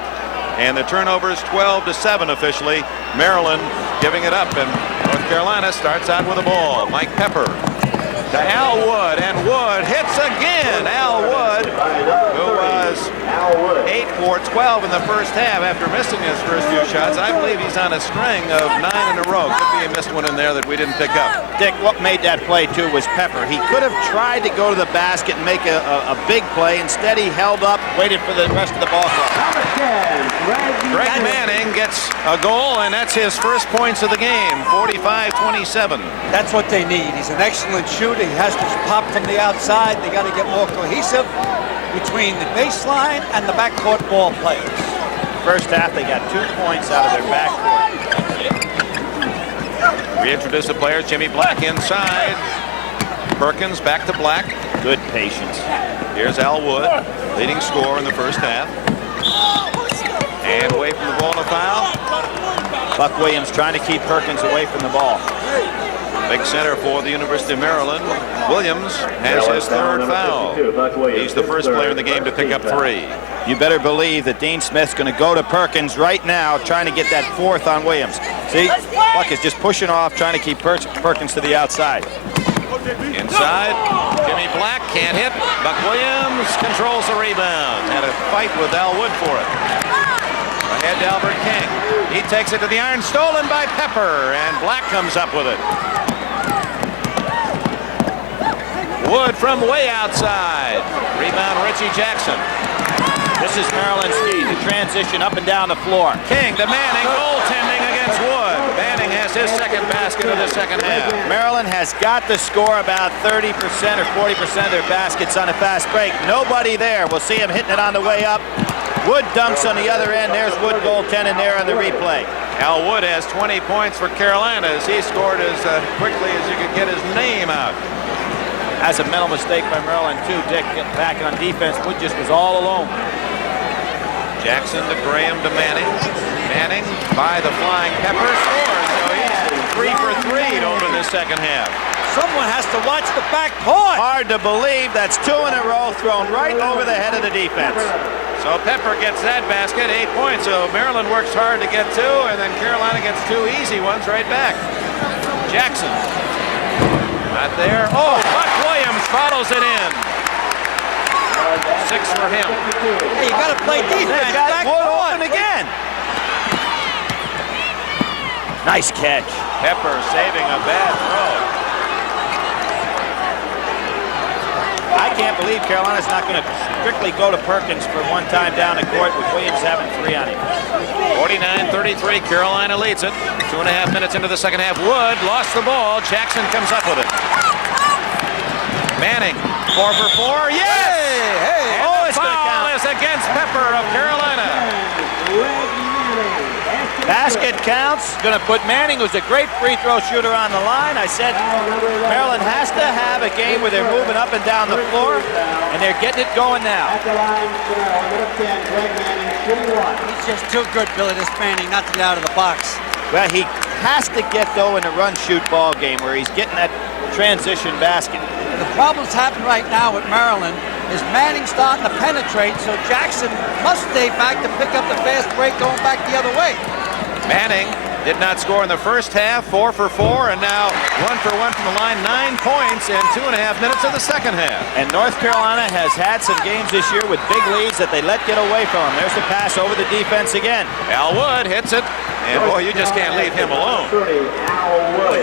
And the turnovers 12-7 officially. Maryland giving it up, and North Carolina starts out with the ball. Mike Pepper to Al Wood, and Wood hits again. Al Wood, who was 8 for 12 in the first half after missing his first few shots. I believe he's on a string of 9 in a row. Could be a missed one in there that we didn't pick up. Dick, what made that play too was Pepper. He could have tried to go to the basket and make a big play. Instead, he held up, waited for the rest of the ball club. Greg Manning gets a goal, and that's his first points of the game, 45-27. That's what they need. He's an excellent shooter. He has to pop from the outside. They got to get more cohesive between the baseline and the backcourt ball players. First half, they got 2 points out of their backcourt. Reintroduce the players. Jimmy Black inside. Perkins back to Black. Good patience. Here's Al Wood, leading scorer in the first half. And away from the ball and a foul. Buck Williams trying to keep Perkins away from the ball. Big center for the University of Maryland. Williams has his third foul. He's the first player in the game to pick up 3. You better believe that Dean Smith's going to go to Perkins right now, trying to get that 4th on Williams. See, Buck is just pushing off, trying to keep Perkins to the outside. Inside, Jimmy Black can't hit. Buck Williams controls the rebound. Had a fight with Al Wood for it. Ahead to Albert King. He takes it to the iron, stolen by Pepper, and Black comes up with it. Wood from way outside. Rebound Richie Jackson. This is Maryland's key to transition up and down the floor. King to Manning, goaltending against Wood. Manning has his second basket of the second half. Maryland has got to score about 30% or 40% of their baskets on a fast break. Nobody there. We'll see him hitting it on the way up. Wood dunks on the other end. There's Wood goaltending there on the replay. Al Wood has 20 points for Carolina as he scored as quickly as you could get his name out. That's a mental mistake by Maryland too, Dick. Getting back on defense. Wood just was all alone. Jackson to Graham to Manning. Manning by the flying Pepper scores. So he's 3 for 3 to open this second half. Someone has to watch the back court. Hard to believe that's 2 in a row thrown right over the head of the defense. So Pepper gets that basket, 8 points. So Maryland works hard to get 2, and then Carolina gets 2 easy ones right back. Jackson. Not there. Oh, Buck Williams follows it in. 6 for him. Hey, you got to play defense. Back Wood court. open again. Nice catch. Pepper saving a bad throw. I can't believe Carolina's not going to strictly go to Perkins for one time down the court with Williams having 3 on him. 49-33, Carolina leads it. 2.5 minutes into the second half. Wood lost the ball. Jackson comes up with it. Manning, 4 for 4. Yes! Hey! And the foul is against Pepper of Carolina. Basket counts. Going to put Manning, who's a great free throw shooter, on the line. I said Maryland has to have a game where they're moving up and down the floor, and they're getting it going now. He's just too good, Billy, this Manning, not to get out of the box. Well, he has to get, though, in a run-shoot ball game where he's getting that transition basket. The problem's happening right now with Maryland is Manning starting to penetrate, so Jackson must stay back to pick up the fast break going back the other way. Manning did not score in the first half, 4 for 4, and now 1 for 1 from the line, 9 points in 2.5 minutes of the second half. And North Carolina has had some games this year with big leads that they let get away from them. There's the pass over the defense again. Al Wood hits it, and boy, you just can't leave him alone.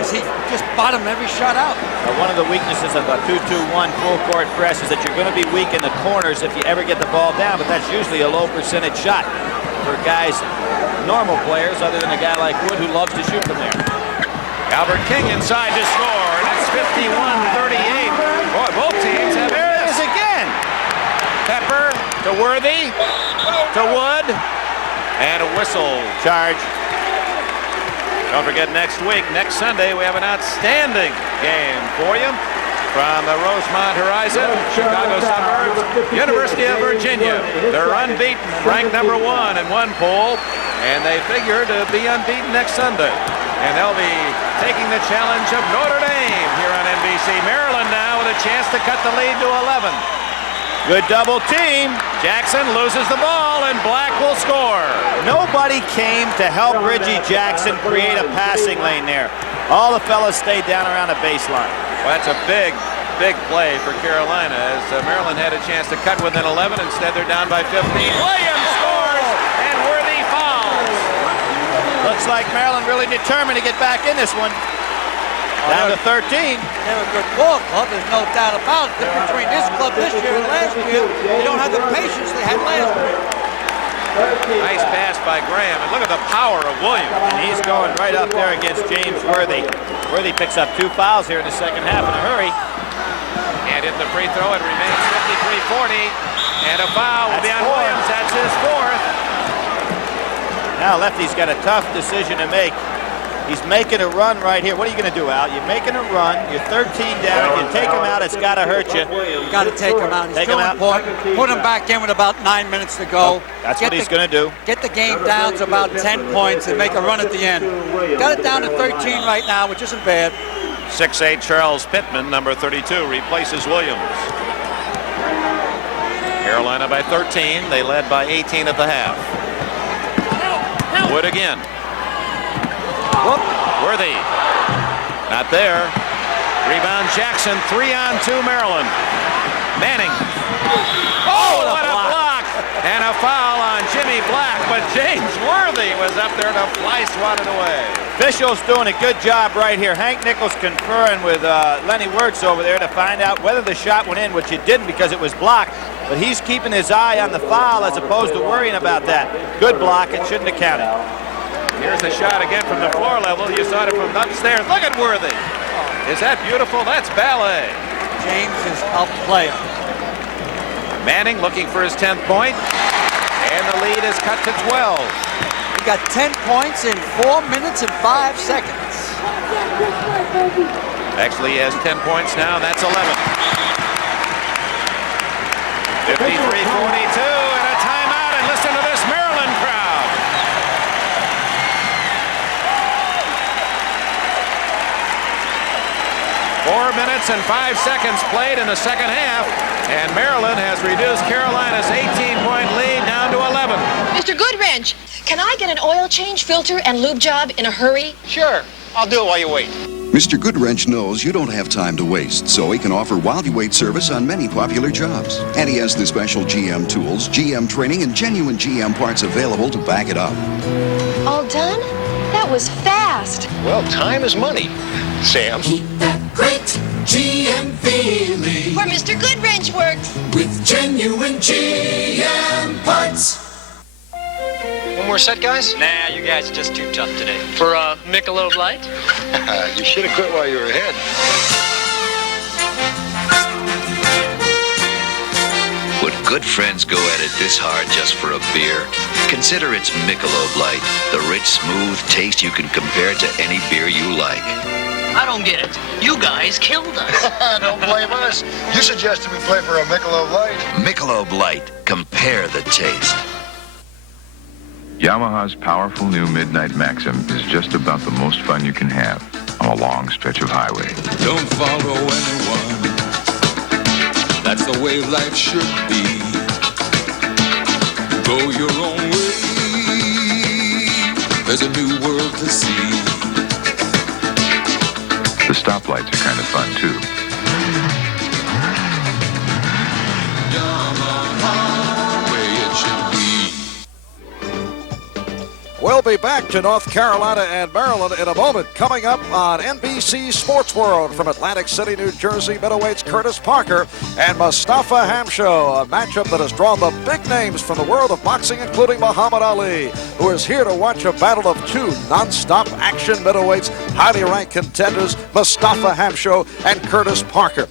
He just bottomed every shot out. One of the weaknesses of a 2-2-1 full court press is that you're going to be weak in the corners if you ever get the ball down, but that's usually a low percentage shot for guys, normal players, other than a guy like Wood who loves to shoot from there. Albert King inside to score, and it's 51-38. Boy, both teams have There it is again. Pepper to Worthy, to Wood, and a whistle charge. Don't forget next week, next Sunday, we have an outstanding game for you from the Rosemont Horizon, Chicago suburbs, University of Virginia. They're unbeaten, ranked #1 in one poll, and they figure to be unbeaten next Sunday. And they'll be taking the challenge of Notre Dame here on NBC. Maryland now with a chance to cut the lead to 11. Good double team. Jackson loses the ball, and Black will score. Nobody came to help Reggie Jackson create a passing lane there. All the fellas stayed down around the baseline. Well, that's a big play for Carolina as Maryland had a chance to cut within 11. Instead, they're down by 15. Williams scores, and Worthy fouls. Looks like Maryland really determined to get back in this one. Down to 13. They're a good ball club, there's no doubt about it. Between this club this year and last year, they don't have the patience they had last year. Nice pass by Graham, and look at the power of Williams. And he's going right up there against James Worthy. Worthy picks up 2 fouls here in the second half in a hurry. And in the free throw, it remains 53-40. And a foul will be on Williams. That's his 4th. Now Lefty's got a tough decision to make. He's making a run right here. What are you going to do, Al? You're making a run. You're 13 down. If you take him out, it's got to hurt you. You got to take him out. He's Take still him out. important. Put him back in with about 9 minutes to go. That's what he's going to do. Get the game down to about 10 points and make a run at the end. Got it down to 13 right now, which isn't bad. 6'8" Charles Pittman, number 32, replaces Williams. Carolina by 13. They led by 18 at the half. Wood again. Worthy. Not there. Rebound Jackson. 3-on-2 Maryland. Manning. Oh, what a block! And a foul on Jimmy Black, but James Worthy was up there to fly swat it away. Officials doing a good job right here. Hank Nichols conferring with Lenny Wirtz over there to find out whether the shot went in, which it didn't because it was blocked. But he's keeping his eye on the foul as opposed to worrying about that. Good block. It shouldn't have counted. Here's the shot again from the floor level. You saw it from upstairs. Look at Worthy. Is that beautiful? That's ballet. James is a player. Manning looking for his 10th point. And the lead is cut to 12. He got 10 points in 4 minutes and 5 seconds. Actually, he has 10 points now, and that's 11. 53-42, and a timeout, and listen to this Maryland crowd. Four minutes and 5 seconds played in the second half, and Maryland has reduced Carolina's 18-point lead down to 11. Mr. Goodwrench, can I get an oil change, filter, and lube job in a hurry? Sure. I'll do it while you wait. Mr. Goodwrench knows you don't have time to waste, so he can offer while you wait service on many popular jobs. And he has the special GM tools, GM training, and genuine GM parts available to back it up. All done? That was fast. Well, time is money, Sam. Great GM feeling. Where Mr. Goodwrench works. With genuine GM parts. One more set, guys? Nah, you guys are just too tough today. For Michelob Light? You should have quit while you were ahead. Would good friends go at it this hard just for a beer? Consider its Michelob Light, the rich, smooth taste you can compare to any beer you like. I don't get it. You guys killed us. Don't blame us. You suggested we play for a Michelob Light. Michelob Light. Compare the taste. Yamaha's powerful new Midnight Maxim is just about the most fun you can have on a long stretch of highway. Don't follow anyone. That's the way life should be. Go your own way. There's a new world to see. The stoplights are kind of fun, too. Yamaha, way it should be. Well, We'll be back to North Carolina and Maryland in a moment. Coming up on NBC Sports World from Atlantic City, New Jersey, middleweights Curtis Parker and Mustafa Hamsho, a matchup that has drawn the big names from the world of boxing, including Muhammad Ali, who is here to watch a battle of two non-stop action middleweights, highly ranked contenders, Mustafa Hamsho and Curtis Parker,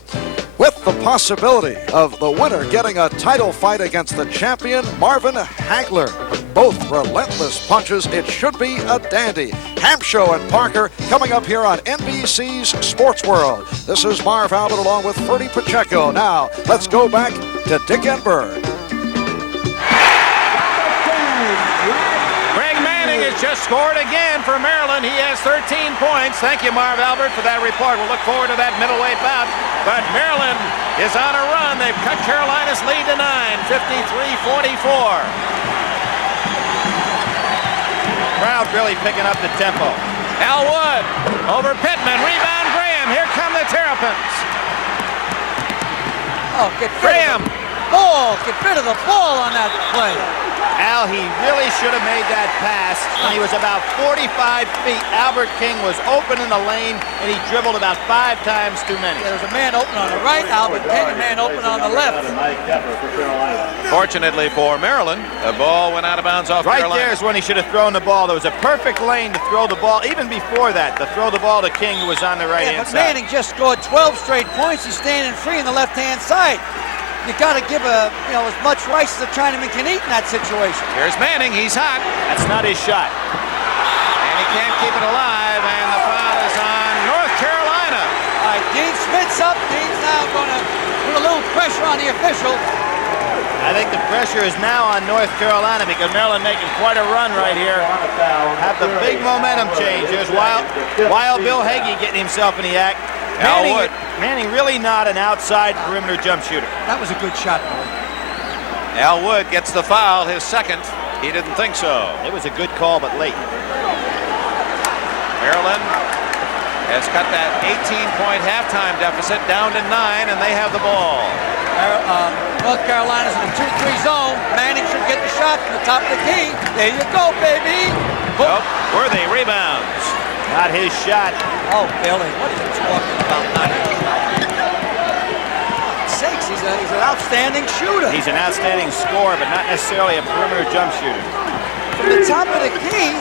with the possibility of the winner getting a title fight against the champion, Marvin Hagler. Both relentless punches. It should be a dandy. Hamsho and Parker coming up here on NBC's Sports World. This is Marv Albert along with Ferdy Pacheco. Now, let's go back to Dick Enberg. Just scored again for Maryland. He has 13 points. Thank you, Marv Albert, for that report. We'll look forward to that middleweight bout. But Maryland is on a run. They've cut Carolina's lead to 9, 53-44. Crowd really picking up the tempo. Al Wood over Pittman. Rebound Graham. Here come the Terrapins. Oh, get Graham. Ball. Get rid of the ball on that play. Al, he really should have made that pass when he was about 45 feet. Albert King was open in the lane, and he dribbled about 5 times too many. There was a man open on the right, Albert King, a man open on the left. Fortunately for Maryland, the ball went out of bounds off Carolina. Right there is when he should have thrown the ball. There was a perfect lane to throw the ball. Even before that, to throw the ball to King, who was on the right-hand side. Manning just scored 12 straight points. He's standing free in the left-hand side. You got to give as much rice as a Chinaman can eat in that situation. Here's Manning. He's hot. That's not his shot. And he can't keep it alive. And the foul is on North Carolina. All right, Dean Smith's up. Dean's now going to put a little pressure on the official. I think the pressure is now on North Carolina because Maryland making quite a run right here. Have the big momentum change. There's Wild Bill Hagee getting himself in the act. Manning really not an outside perimeter jump shooter. That was a good shot, boy. Al Wood gets the foul, his second. He didn't think so. It was a good call, but late. Maryland has cut that 18-point halftime deficit down to 9, and they have the ball. North Carolina's in a 2-3 zone. Manning should get the shot from the top of the key. There you go, baby. Oh, Worthy rebounds. Not his shot. Oh, Billy, what are you talking about? Not his shot. Sakes, he's an outstanding shooter. He's an outstanding scorer, but not necessarily a perimeter jump shooter. From the top of the key.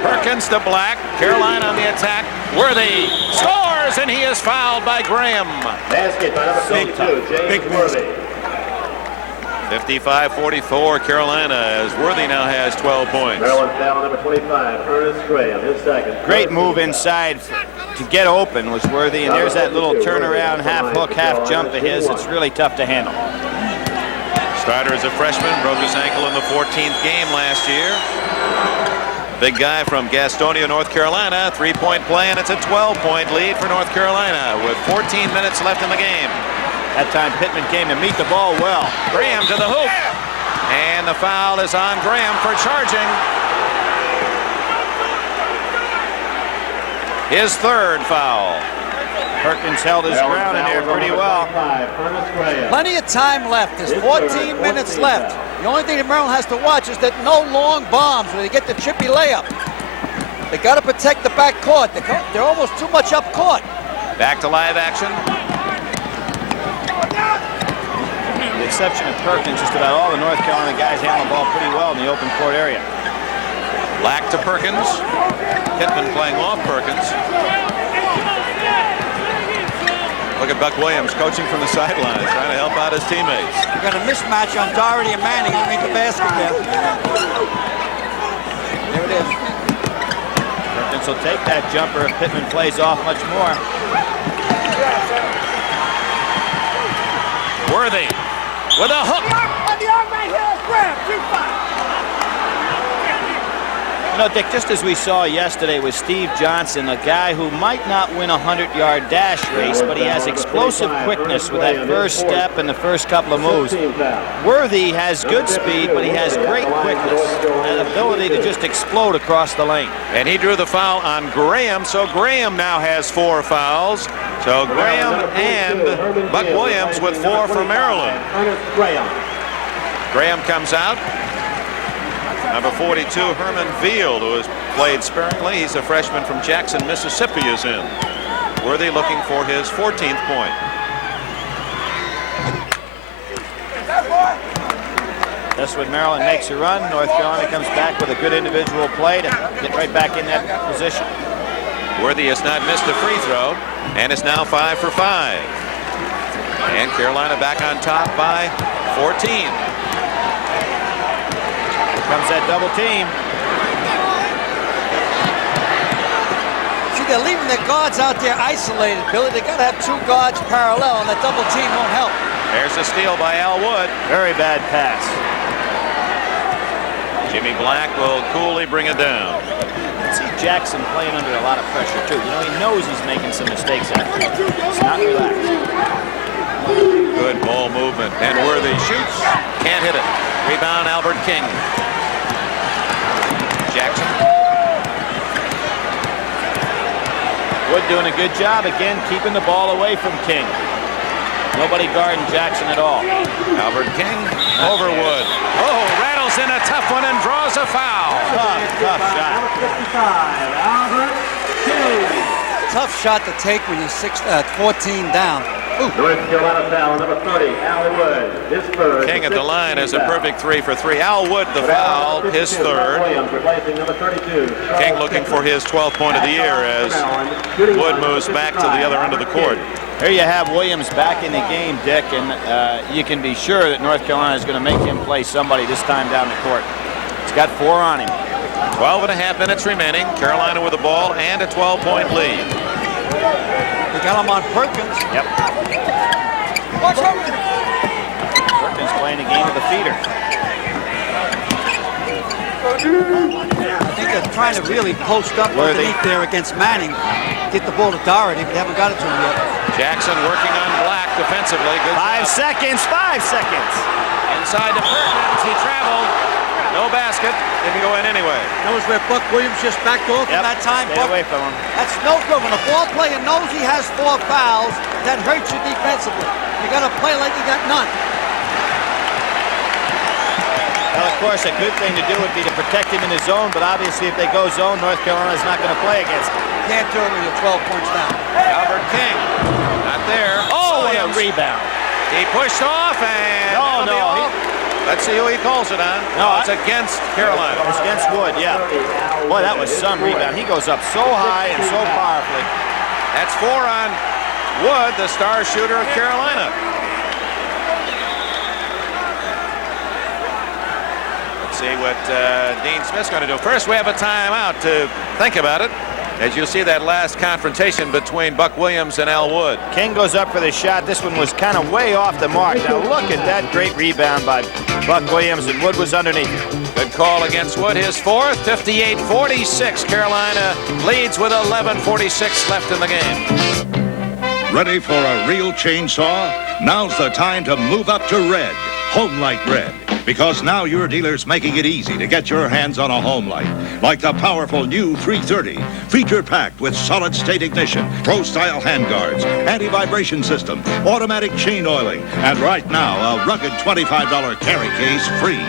Perkins to Black. Carolina on the attack. Worthy scores, and he is fouled by Graham. Basket by number 22, James Worthy. 55-44 Carolina, as Worthy now has 12 points. Maryland foul number 25, Ernest Graham, his second. Great move inside to get open was Worthy, and there's that little turnaround, half hook, half jump of his. It's really tough to handle. Strider is a freshman, broke his ankle in the 14th game last year. Big guy from Gastonia, North Carolina, 3-point play, and it's a 12-point lead for North Carolina with 14 minutes left in the game. That time Pittman came to meet the ball well. Graham to the hoop. And the foul is on Graham for charging. His third foul. Perkins held his ground in there pretty well. Plenty of time left. There's 14 minutes left. The only thing that Maryland has to watch is that no long bombs where they get the chippy layup. They got to protect the back court. They're almost too much up court. Back to live action. With the exception of Perkins, just about all the North Carolina guys handle the ball pretty well in the open court area. Black to Perkins. Pittman playing off Perkins. Look at Buck Williams coaching from the sidelines, trying to help out his teammates. You got a mismatch on Doherty and Manning underneath the basket there. There it is. Perkins will take that jumper if Pittman plays off much more. Worthy with a hook. On the arm right here, Graham, 2-5. You know, Dick, just as we saw yesterday with Steve Johnson, a guy who might not win a 100-yard dash race, but he has explosive quickness with that first step and the first couple of moves. Worthy has good speed, but he has great quickness and ability to just explode across the lane. And he drew the foul on Graham, so Graham now has 4 fouls. So Graham and Buck Williams with 4 for Maryland. Graham comes out. Number 42, Herman Veal, who has played sparingly. He's a freshman from Jackson, Mississippi, is in. Worthy looking for his 14th point. That's when Maryland makes a run. North Carolina comes back with a good individual play to get right back in that position. Worthy has not missed a free throw, and is now 5 for 5. And Carolina back on top by 14. Here comes that double team. See, they're leaving their guards out there isolated, Billy. They got to have two guards parallel, and that double team won't help. There's a steal by Al Wood. Very bad pass. Jimmy Black will coolly bring it down. See Jackson playing under a lot of pressure, too. You know, he knows he's making some mistakes out there. He's not relaxed. Good ball movement. And Worthy shoots. Can't hit it. Rebound, Albert King. Jackson. Wood doing a good job, again, keeping the ball away from King. Nobody guarding Jackson at all. Albert King over Wood. Oh, rattles in a tough one and draws a foul. Tough shot. Tough shot to take when you're 14 down. North Carolina foul, number 30, Al Wood. His third. King at the line is a perfect 3 for 3. Al Wood, the foul, his third. King looking for his 12th point of the year as Wood moves back to the other end of the court. Here you have Williams back in the game, Dick, and you can be sure that North Carolina is going to make him play somebody this time down the court. He's got 4 on him. 12 and a half minutes remaining. Carolina with the ball and a 12-point lead. They got him on Perkins. Yep. Perkins playing a game of the feeder. I think they're trying to really post up underneath there against Manning. Get the ball to Doherty, but they haven't got it to him yet. Jackson working on Black defensively. Good 5 seconds, 5 seconds. Inside to Perkins, he traveled. No basket, didn't go in anyway. Knows where Buck Williams just backed off in that time. Stay away from him. That's no good. When a ball player knows he has 4 fouls, that hurts you defensively. You got to play like you got none. Well, of course, a good thing to do would be to protect him in his zone, but obviously if they go zone, North Carolina's not going to play against him. Can't do it when you're 12 points down. Albert King, not there. Oh, what a rebound. He pushed off and... No. Let's see who he calls it on. No, it's against Carolina. It's against Wood, yeah. Boy, that was some rebound. He goes up so high and so powerfully. That's 4 on Wood, the star shooter of Carolina. Let's see what Dean Smith's going to do. First, we have a timeout to think about it. As you see that last confrontation between Buck Williams and Al Wood. King goes up for the shot. This one was kind of way off the mark. Now look at that great rebound by Buck Williams, and Wood was underneath it. Good call against Wood, his 4th, 58-46. Carolina leads with 11:46 left in the game. Ready for a real chainsaw? Now's the time to move up to Red, Home Light Red. Because now your dealer's making it easy to get your hands on a home light. Like the powerful new 330, feature-packed with solid-state ignition, pro-style handguards, anti-vibration system, automatic chain oiling, and right now, a rugged $25 carry case free.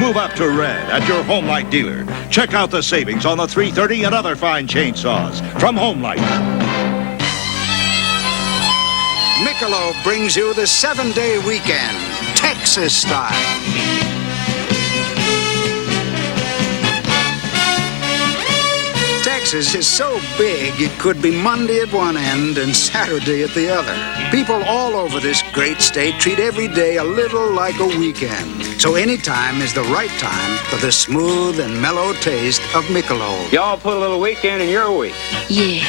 Move up to Red at your Home Light dealer. Check out the savings on the 330 and other fine chainsaws from Home Light. Michelob brings you the 7-day weekend, Texas style. Texas is so big it could be Monday at one end and Saturday at the other. People all over this great state treat every day a little like a weekend. So any time is the right time for the smooth and mellow taste of Michelob. Y'all put a little weekend in your week. Yeah.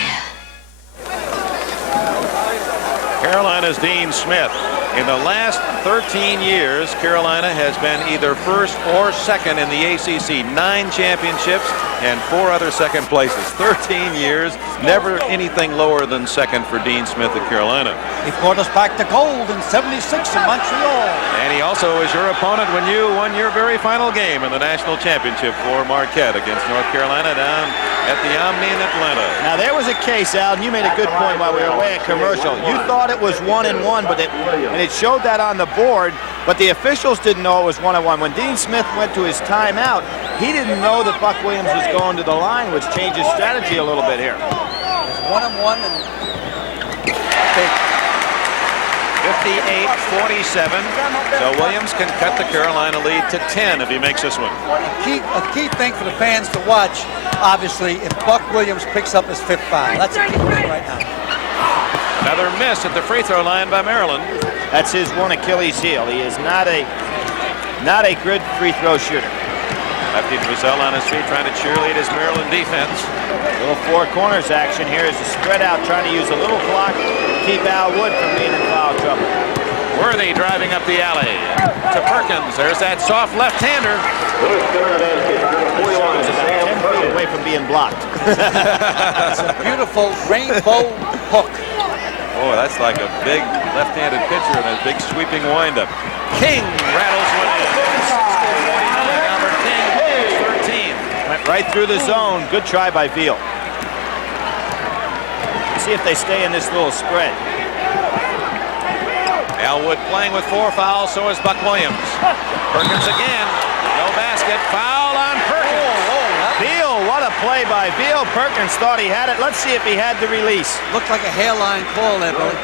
Carolina's Dean Smith. In the last 13 years, Carolina has been either first or second in the ACC. 9 championships and 4 other second places. 13 years, never anything lower than second for Dean Smith at Carolina. He brought us back to gold in '76 in Montreal. And he also was your opponent when you won your very final game in the national championship for Marquette against North Carolina down at the Omni in Atlanta. Now there was a case, Al, and you made a good point while we were away at commercial. You thought it was 1-1, and it showed that on the board, but the officials didn't know it was 1-1. When Dean Smith went to his timeout, he didn't know that Buck Williams was going to the line, which changes strategy a little bit here. It's 1-1 and 58-47. So Williams can cut the Carolina lead to 10 if he makes this one. A key thing for the fans to watch, obviously, if Buck Williams picks up his 5th foul. That's a key thing right now. Another miss at the free throw line by Maryland. That's his one Achilles heel. He is not a good free throw shooter. Lefty Drizel on his feet trying to cheerlead his Maryland defense. Little four corners action here as a spread out, trying to use a little clock to keep Al Wood from being in foul trouble. Worthy driving up the alley to Perkins. There's that soft left-hander. He's about 10 feet away from being blocked. It's a beautiful rainbow hook. Oh, that's like a big left-handed pitcher and a big sweeping windup. King rattles one in. 60-49, Albert King, 13. Went right through the zone. Good try by Veal. Let's see if they stay in this little spread. Al Wood playing with 4 fouls, so is Buck Williams. Perkins again. No basket. Foul on Perkins. Veal, what a play by Veal. Perkins thought he had it. Let's see if he had the release. Looked like a hairline call there, Billy.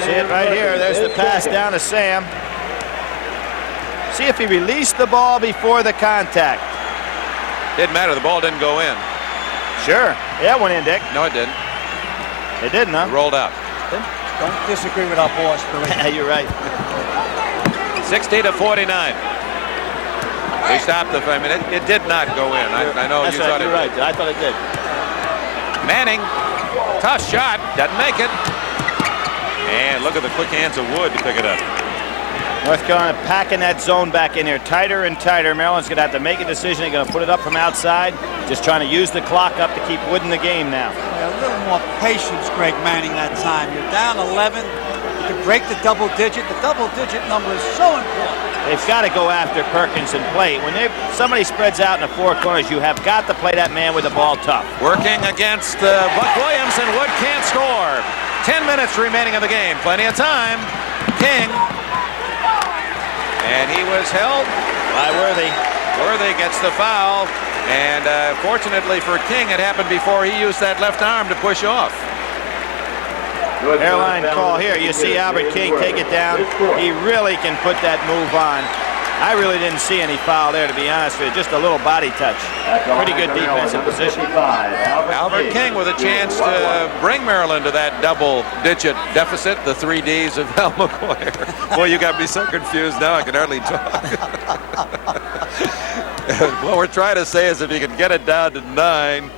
See it right here. There's the pass down to Sam. See if he released the ball before the contact. Didn't matter. The ball didn't go in. Sure. Yeah, it went in, Dick. No, it didn't. It didn't, huh? It rolled out. Don't disagree with our boss, Billy. You're right. 60-49. They stopped the. I mean, it did not go in. I know That's you right, thought you're it right. did. I thought it did. Manning, tough shot, doesn't make it. And look at the quick hands of Wood to pick it up. North Carolina packing that zone back in here tighter and tighter. Maryland's going to have to make a decision. They're going to put it up from outside. Just trying to use the clock up to keep Wood in the game now. Yeah, a little more patience, Greg Manning, that time. You're down 11. You can break the double digit. The double digit number is so important. They've got to go after Perkins and play. When somebody spreads out in the 4 corners, you have got to play that man with the ball tough. Working against Buck Williams, and Wood can't score. 10 minutes remaining in the game. Plenty of time. King. And he was held by Worthy. Worthy gets the foul. And fortunately for King, it happened before he used that left arm to push off. Airline call here. You see Albert King take it down. He really can put that move on. I really didn't see any foul there, to be honest with you. Just a little body touch. Pretty good defensive position. Albert King with a chance to bring Maryland to that double-digit deficit, the 3 Ds of Al McGuire. Boy, you got me so confused now I can hardly talk. What we're trying to say is if you can get it down to 9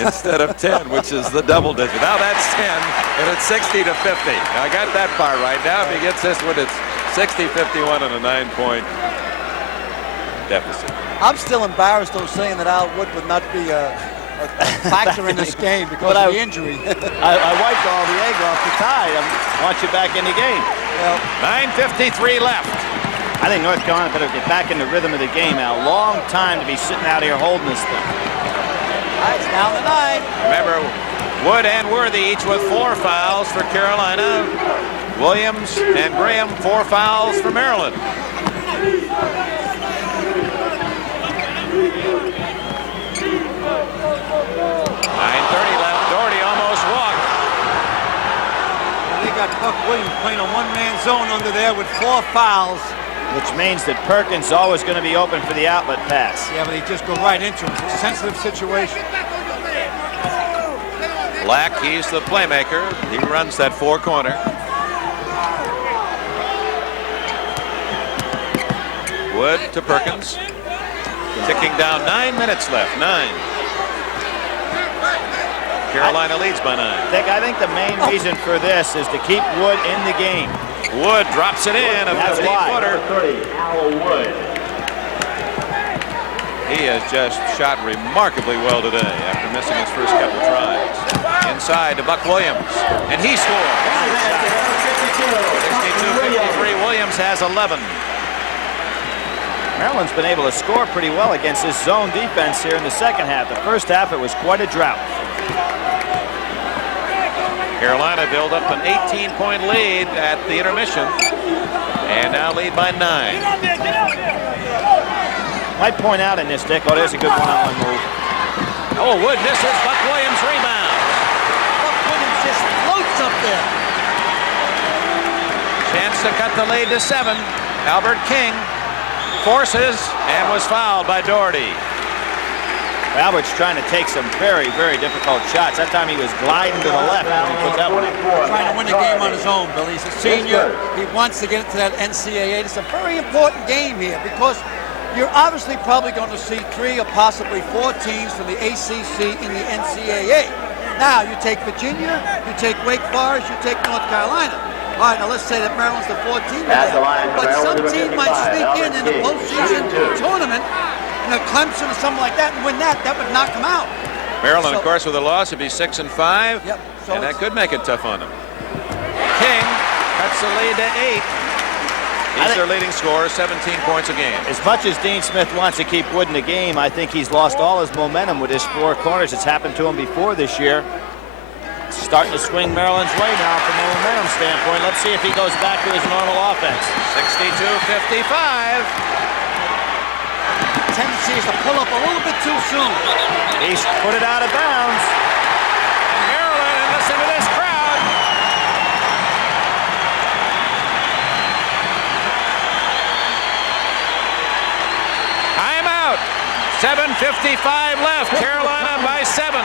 instead of 10, which is the double digit. Now that's 10, and it's 60-50. Now I got that part right. Now if he gets this one, it's 60-51 and a 9-point deficit. I'm still embarrassed, though, saying that Al Wood would not be a factor in this game because of the injury. I wiped all the egg off the tie. I want you back in the game. Well, 9:53 left. I think North Carolina better get back in the rhythm of the game now. Long time to be sitting out here holding this thing. It's down to 9. Remember, Wood and Worthy each with 4 fouls for Carolina. Williams and Graham 4 fouls for Maryland. 9:30 left. Doherty almost walked. They got Buck Williams playing a one-man zone under there with 4 fouls. Which means that Perkins is always going to be open for the outlet pass. Yeah, but he just go right into him. Sensitive situation. Black, he's the playmaker. He runs that 4 corner. Wood to Perkins. Ticking down, 9 minutes left. 9. Carolina leads by 9. Dick, I think the main reason for this is to keep Wood in the game. Wood drops it in, a 50-footer. He has just shot remarkably well today after missing his first couple tries. Inside to Buck Williams, and he scores. 62-53, Williams has 11. Maryland's been able to score pretty well against this zone defense here in the second half. The first half, it was quite a drought. Carolina built up an 18-point lead at the intermission, and now lead by 9. Might point out in this, Dick. Oh, there's a good one-on-one move. Oh, Wood misses. Buck Williams rebounds. Buck Williams just floats up there. Chance to cut the lead to 7. Albert King forces and was fouled by Doherty. Albert's trying to take some very, very difficult shots. That time he was gliding to the left when he put that one in. Trying to win the game on his own, Billy. He's a senior. He wants to get into that NCAA. It's a very important game here because you're obviously probably going to see 3 or possibly 4 teams from the ACC in the NCAA. Now, you take Virginia, you take Wake Forest, you take North Carolina. All right, now let's say that Maryland's the 14th. But some team might sneak in the postseason tournament, you know, Clemson or something like that, and win that. That would knock them out. Maryland, of course, with a loss, would be 6-5. Yep. So and that could make it tough on them. King cuts the lead to 8. He's their leading scorer, 17 points a game. As much as Dean Smith wants to keep Wood in the game, I think he's lost all his momentum with his 4 corners. It's happened to him before this year. It's starting to swing Maryland's way now from a momentum standpoint. Let's see if he goes back to his normal offense. 62-55. Tendency is to pull up a little bit too soon. He's put it out of bounds. Maryland, and listen to this crowd. Timeout. 7:55 left. Carolina by 7.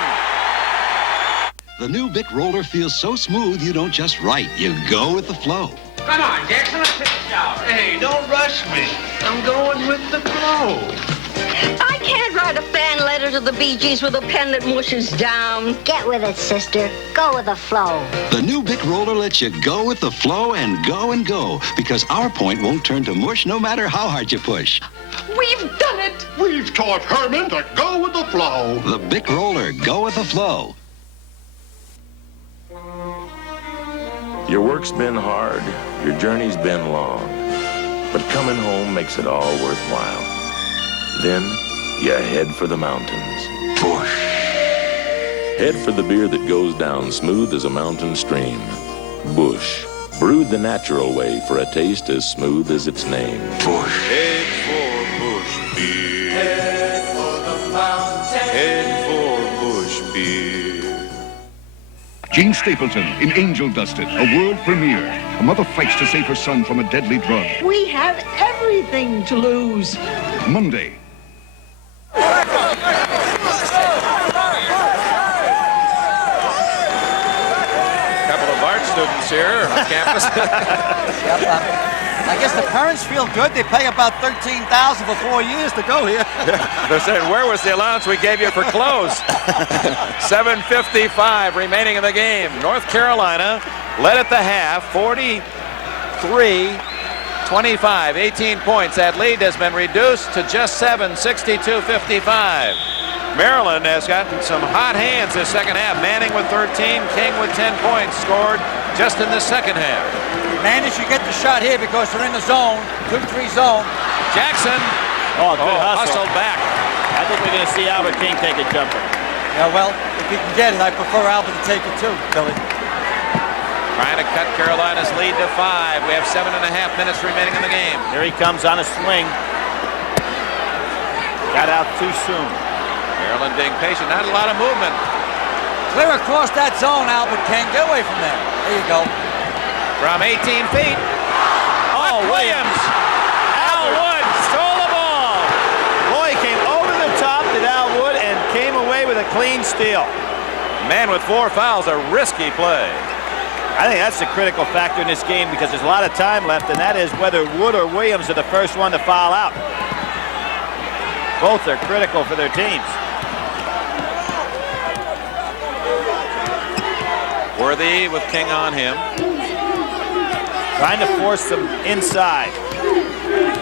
The new Bic roller feels so smooth you don't just write, you go with the flow. Come on, Jackson, let's take a shower. Hey, don't rush me. I'm going with the flow. I can't write a fan letter to the Bee Gees with a pen that mushes down. Get with it, sister. Go with the flow. The new Bic roller lets you go with the flow and go, because our point won't turn to mush no matter how hard you push. We've done it. We've taught Herman to go with the flow. The Bic roller, go with the flow. Your work's been hard, your journey's been long, but coming home makes it all worthwhile. Then you head for the mountains. Bush. Head for the beer that goes down smooth as a mountain stream. Bush. Brewed the natural way for a taste as smooth as its name. Bush. Head for Bush beer. Head for the mountains. Head for Bush beer. Gene Stapleton in Angel Dusted, a world premiere. A mother fights to save her son from a deadly drug. We have everything to lose. Monday. Couple of art students here on campus. I guess the parents feel good. They pay about $13,000 for 4 years to go here. They're saying, where was the allowance we gave you for clothes? 7:55 remaining in the game. North Carolina led at the half, 43-25, 18 points. That lead has been reduced to just 7, 62-55. Maryland has gotten some hot hands this second half. Manning with 13, King with 10 points scored just in the second half. Manning should get the shot here because they're in the zone, 2-3 zone. Jackson. Oh, good hustle. Hustled back. I think we're going to see Albert King take a jumper. Yeah, well, if he can get it, I prefer Albert to take it too, Billy. Trying to cut Carolina's lead to 5. We have 7.5 minutes remaining in the game. Here he comes on a swing. Got out too soon. Maryland being patient, not a lot of movement. Clear across that zone, Albert King. Get away from there. There you go. From 18 feet. Oh, Williams. Al Wood stole the ball. Boy, he came over the top to Al Wood and came away with a clean steal. Man with 4 fouls, a risky play. I think that's the critical factor in this game because there's a lot of time left, and that is whether Wood or Williams are the first one to foul out. Both are critical for their teams. Worthy with King on him. Trying to force them inside.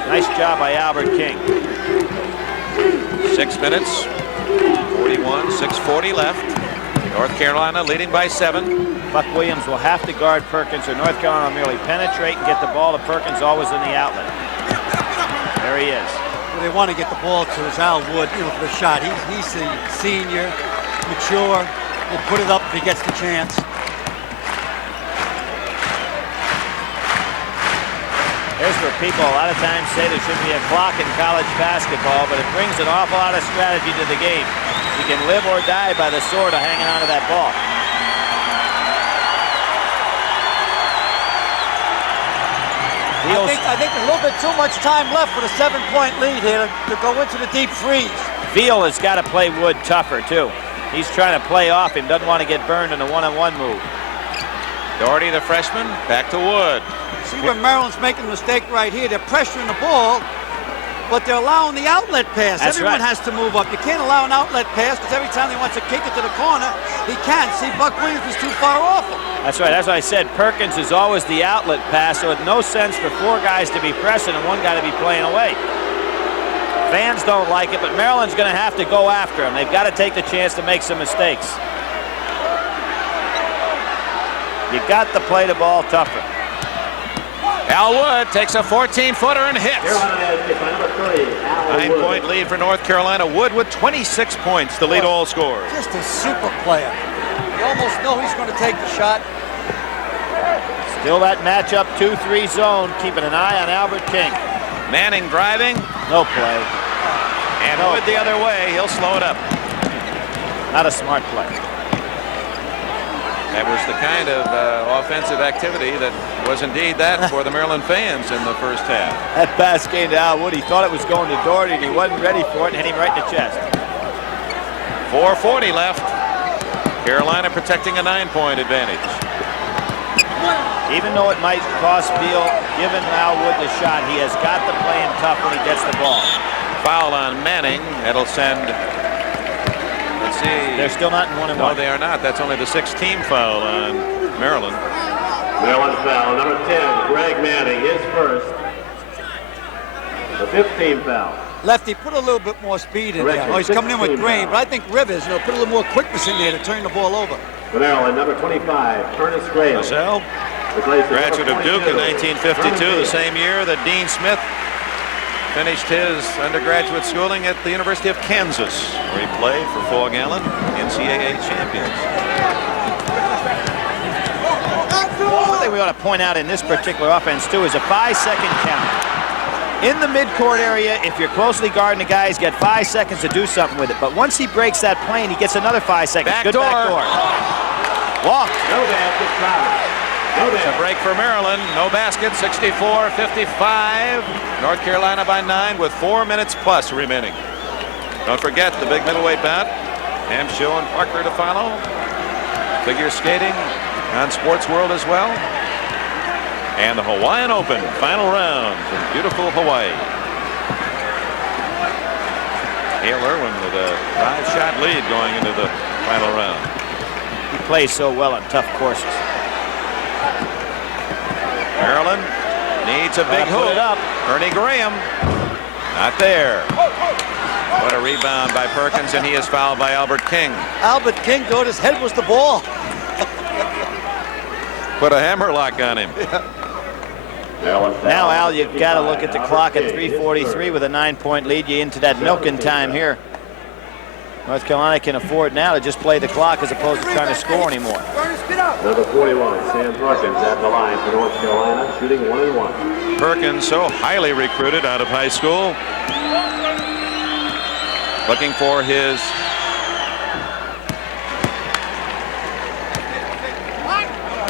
Nice job by Albert King. 6 minutes, 41, 6:40 left. North Carolina leading by 7. Buck Williams will have to guard Perkins, or North Carolina will merely penetrate and get the ball to Perkins, always in the outlet. There he is. who they want to get the ball to is Al Wood, you know, for the shot. He's the senior, mature. Will put it up if he gets the chance. Here's where people a lot of times say there should be a clock in college basketball, but it brings an awful lot of strategy to the game. You can live or die by the sword of hanging on to that ball. I think a little bit too much time left with a 7-point lead here to go into the deep freeze. Veal has got to play Wood tougher, too. He's trying to play off him, doesn't want to get burned in a one-on-one move. Doherty, the freshman, back to Wood. See where Maryland's making a mistake right here. They're pressuring the ball, but they're allowing the outlet pass. That's Everyone right. has to move up. You can't allow an outlet pass because every time he wants to kick it to the corner, he can't. See, Buck Williams was too far off him. That's right. As I said, Perkins is always the outlet pass, so it's no sense for 4 guys to be pressing and 1 guy to be playing away. Fans don't like it, but Maryland's going to have to go after him. They've got to take the chance to make some mistakes. You got to play the ball tougher. Al Wood takes a 14-footer and hits. 9-point lead for North Carolina. Wood with 26 points, the lead all scorer. Just a super player. You almost know he's going to take the shot. Still that matchup 2-3 zone, keeping an eye on Albert King. Manning driving. No play. And Wood the other way. He'll slow it up. Not a smart play. That was the kind of offensive activity that was indeed that for the Maryland fans in the first half. That pass came to Al Wood. He thought it was going to Doherty, and he wasn't ready for it, and hit him right in the chest. 4:40 left. Carolina protecting a 9-point advantage. Even though it might cost Beal giving Al Wood the shot, he has got to play him tough when he gets the ball. Foul on Manning. That'll send... Let's see. They're still not in 1-1. No, they are not. That's only the 6th team foul on Maryland. Maryland foul, number 10, Greg Manning, his first. The 5th team foul. Lefty, put a little bit more speed in there. Oh, he's coming in with grain, but I think Rivers, put a little more quickness in there to turn the ball over. For Maryland, number 25, Ernest Graham. Marcel, graduate of Duke in 1952, the same year that Dean Smith finished his undergraduate schooling at the University of Kansas, where he played for Fog Allen, NCAA champions. One thing we ought to point out in this particular offense, too, is a 5-second count. In the midcourt area, if you're closely guarding the guy, he's got 5 seconds to do something with it. But once he breaks that plane, he gets another 5 seconds. Good back door. Walk. No basket, foul. It's a break for Maryland. No basket, 64-55. North Carolina by 9 with 4 minutes plus remaining. Don't forget the big middleweight bout. Hamshaw and Parker to follow. Figure skating on Sports World as well. And the Hawaiian Open final round from beautiful Hawaii. Hale Irwin with a 5-shot lead going into the final round. He plays so well on tough courses. Maryland needs a big hook. Put it up. Ernie Graham, not there. What a rebound by Perkins, and he is fouled by Albert King. Albert King thought his head was the ball. Put a hammerlock on him. Now, Al, you've got to look at the clock at 3:43 with a 9-point lead. You into that milking time here. North Carolina can afford now to just play the clock as opposed to trying to score anymore. Number 41, Sam Perkins at the line for North Carolina, shooting 1-1. Perkins, so highly recruited out of high school. Looking for his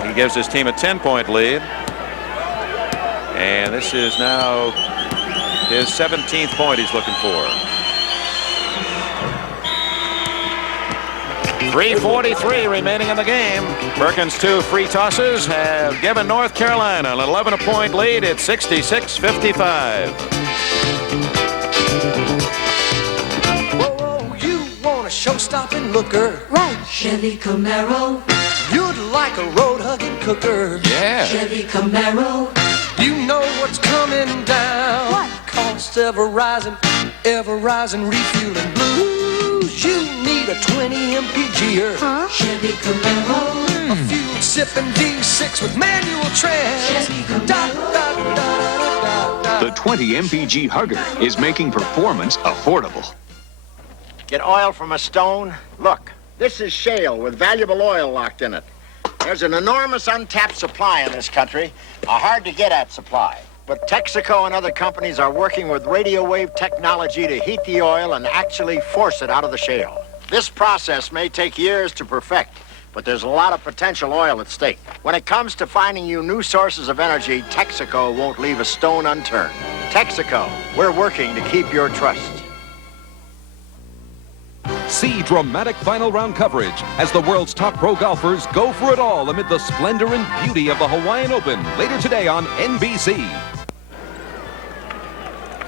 he gives his team a 10-point lead. And this is now his 17th point he's looking for. 3:43 remaining in the game. Perkins' 2 free tosses have given North Carolina an 11-point lead at 66-55. Whoa, you want a show-stopping looker? Right. Chevy Camaro. You'd like a road-hugging cooker? Yeah. Chevy Camaro. You know what's coming down. What? Costs ever rising, refueling blues. You need a 20 MPGer. Huh? Chevy Camaro. A fuel-sipping V6 with manual trans. Chevy Camaro. The 20 mpg Hugger is making performance affordable. Get oil from a stone? Look, this is shale with valuable oil locked in it. There's an enormous untapped supply in this country, a hard-to-get-at supply. But Texaco and other companies are working with radio wave technology to heat the oil and actually force it out of the shale. This process may take years to perfect, but there's a lot of potential oil at stake. When it comes to finding you new sources of energy, Texaco won't leave a stone unturned. Texaco, we're working to keep your trust. See dramatic final round coverage as the world's top pro golfers go for it all amid the splendor and beauty of the Hawaiian Open later today on NBC.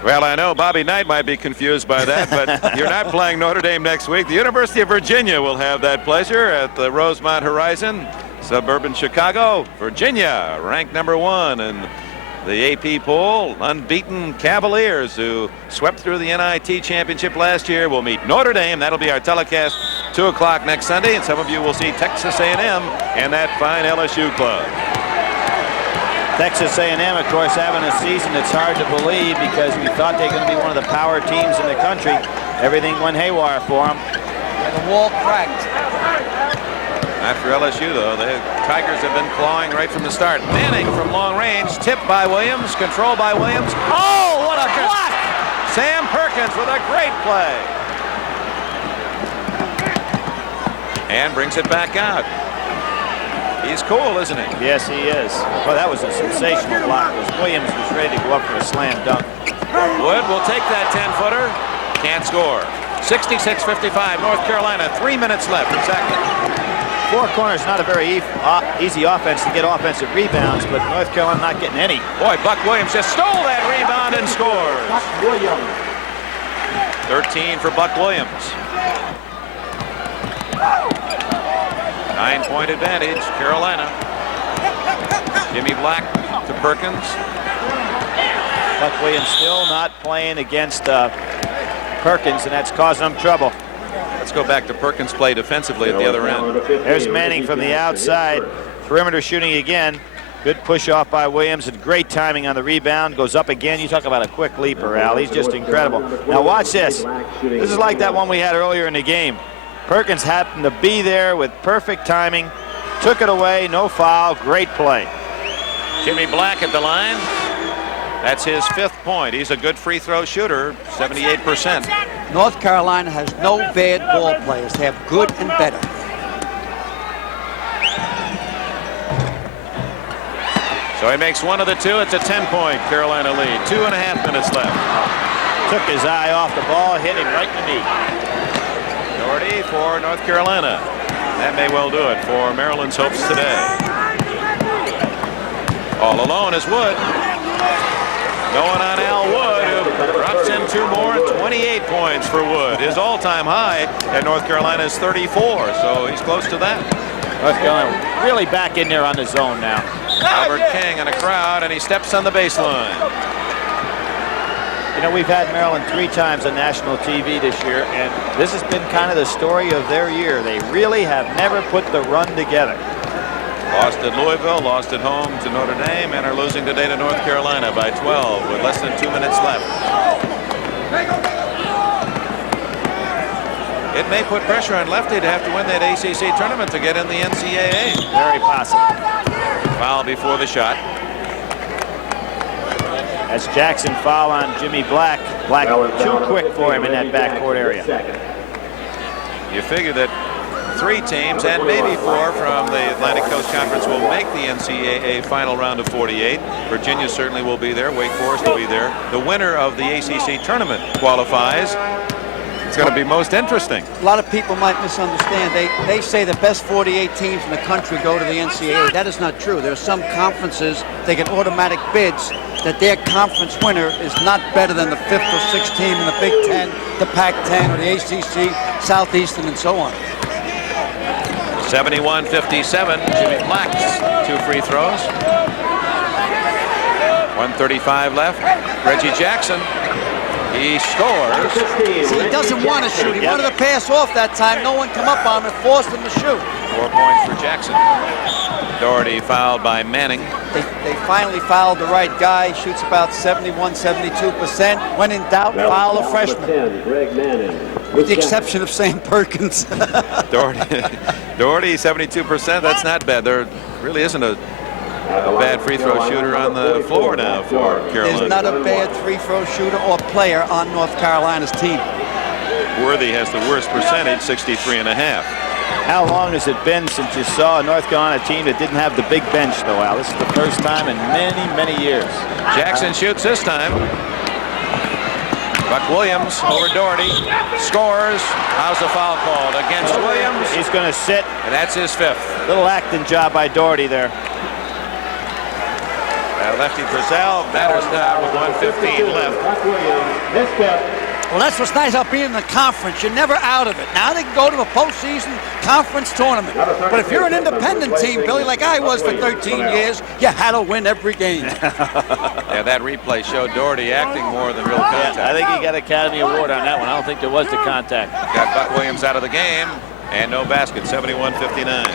Well, I know Bobby Knight might be confused by that, but you're not playing Notre Dame next week. The University of Virginia will have that pleasure at the Rosemont Horizon, suburban Chicago. Virginia, ranked #1 in the AP poll. Unbeaten Cavaliers, who swept through the NIT championship last year, will meet Notre Dame. That'll be our telecast 2 o'clock next Sunday, and some of you will see Texas A&M and that fine LSU club. Texas A&M, of course, having a season that's hard to believe because we thought they were going to be one of the power teams in the country. Everything went haywire for them. Yeah, the wall cracked. Not for LSU, though. The Tigers have been clawing right from the start. Manning from long range, tipped by Williams, controlled by Williams. Oh, what a block! Sam Perkins with a great play. And brings it back out. He's cool, isn't he? Yes, he is. Well, that was a sensational block. Williams was ready to go up for a slam dunk. Wood will take that 10-footer. Can't score. 66-55, North Carolina. 3 minutes left, exactly. Four corners, not a very easy offense to get offensive rebounds, but North Carolina not getting any. Boy, Buck Williams just stole that rebound and scores. 13 for Buck Williams. 9-point advantage, Carolina. Jimmy Black to Perkins. Buck Williams still not playing against Perkins, and that's causing him trouble. Let's go back to Perkins' play defensively at the other end. There's Manning from the outside. Perimeter shooting again. Good push off by Williams and great timing on the rebound. Goes up again. You talk about a quick leaper, Al. He's just incredible. Now watch this. This is like that one we had earlier in the game. Perkins happened to be there with perfect timing. Took it away. No foul. Great play. Jimmy Black at the line. That's his 5th point. He's a good free throw shooter, 78%. North Carolina has no bad ball players. They have good and better. So he makes one of the two. It's a 10-point Carolina lead. 2.5 minutes left. Took his eye off the ball, hit him right in the knee. Doherty for North Carolina. That may well do it for Maryland's hopes today. All alone is Wood. Going on Al Wood, who drops in 2 more. 28 points for Wood. His all-time high at North Carolina is 34, so he's close to that. North Carolina really back in there on the zone now. Albert King in a crowd, and he steps on the baseline. You know, we've had Maryland 3 times on national TV this year, and this has been kind of the story of their year. They really have never put the run together. Lost at Louisville, lost at home to Notre Dame, and are losing today to North Carolina by 12 with less than 2 minutes left. It may put pressure on Lefty to have to win that ACC tournament to get in the NCAA. Very possible. Foul before the shot. That's Jackson foul on Jimmy Black. Black too quick for him in that backcourt area. You figure that 3 teams and maybe 4 from the Atlantic Coast Conference will make the NCAA final round of 48. Virginia certainly will be there. Wake Forest will be there. The winner of the ACC tournament qualifies. It's going to be most interesting. A lot of people might misunderstand. They say the best 48 teams in the country go to the NCAA. That is not true. There are some conferences they get automatic bids that their conference winner is not better than the 5th or 6th team in the Big Ten, the Pac-10, or the ACC, Southeastern, and so on. 71-57. Jimmy Black's 2 free throws. 1:35 left. Reggie Jackson. He scores. See, he doesn't want to shoot. He wanted to pass off that time. No one come up on him and forced him to shoot. 4 points for Jackson. Doherty fouled by Manning. They finally fouled the right guy. Shoots about 71, 72%. When in doubt, foul a freshman. 10, Greg Manning. With the exception of Sam Perkins. Doherty, 72%. That's not bad. There really isn't a bad free throw shooter on the floor now for Carolina. There's not a bad free throw shooter or player on North Carolina's team. Worthy has the worst percentage, 63.5. How long has it been since you saw a North Carolina team that didn't have the big bench, though, Al? This is the first time in many, many years. Jackson shoots this time. Buck Williams over Doherty. Scores. How's the foul called? Against Williams. He's going to sit. And that's his 5th. Little acting job by Doherty there. Lefty Frizzell batters down with 1:15 left. Buck Williams, this kept. Well, that's what's nice about being in the conference. You're never out of it. Now they can go to a postseason conference tournament. But if you're an independent team, Billy, like I was for 13 years, you had to win every game. Yeah, that replay showed Doherty acting more than real contact. I think he got Academy Award on that one. I don't think there was the contact. Got Buck Williams out of the game, and no basket, 71-59.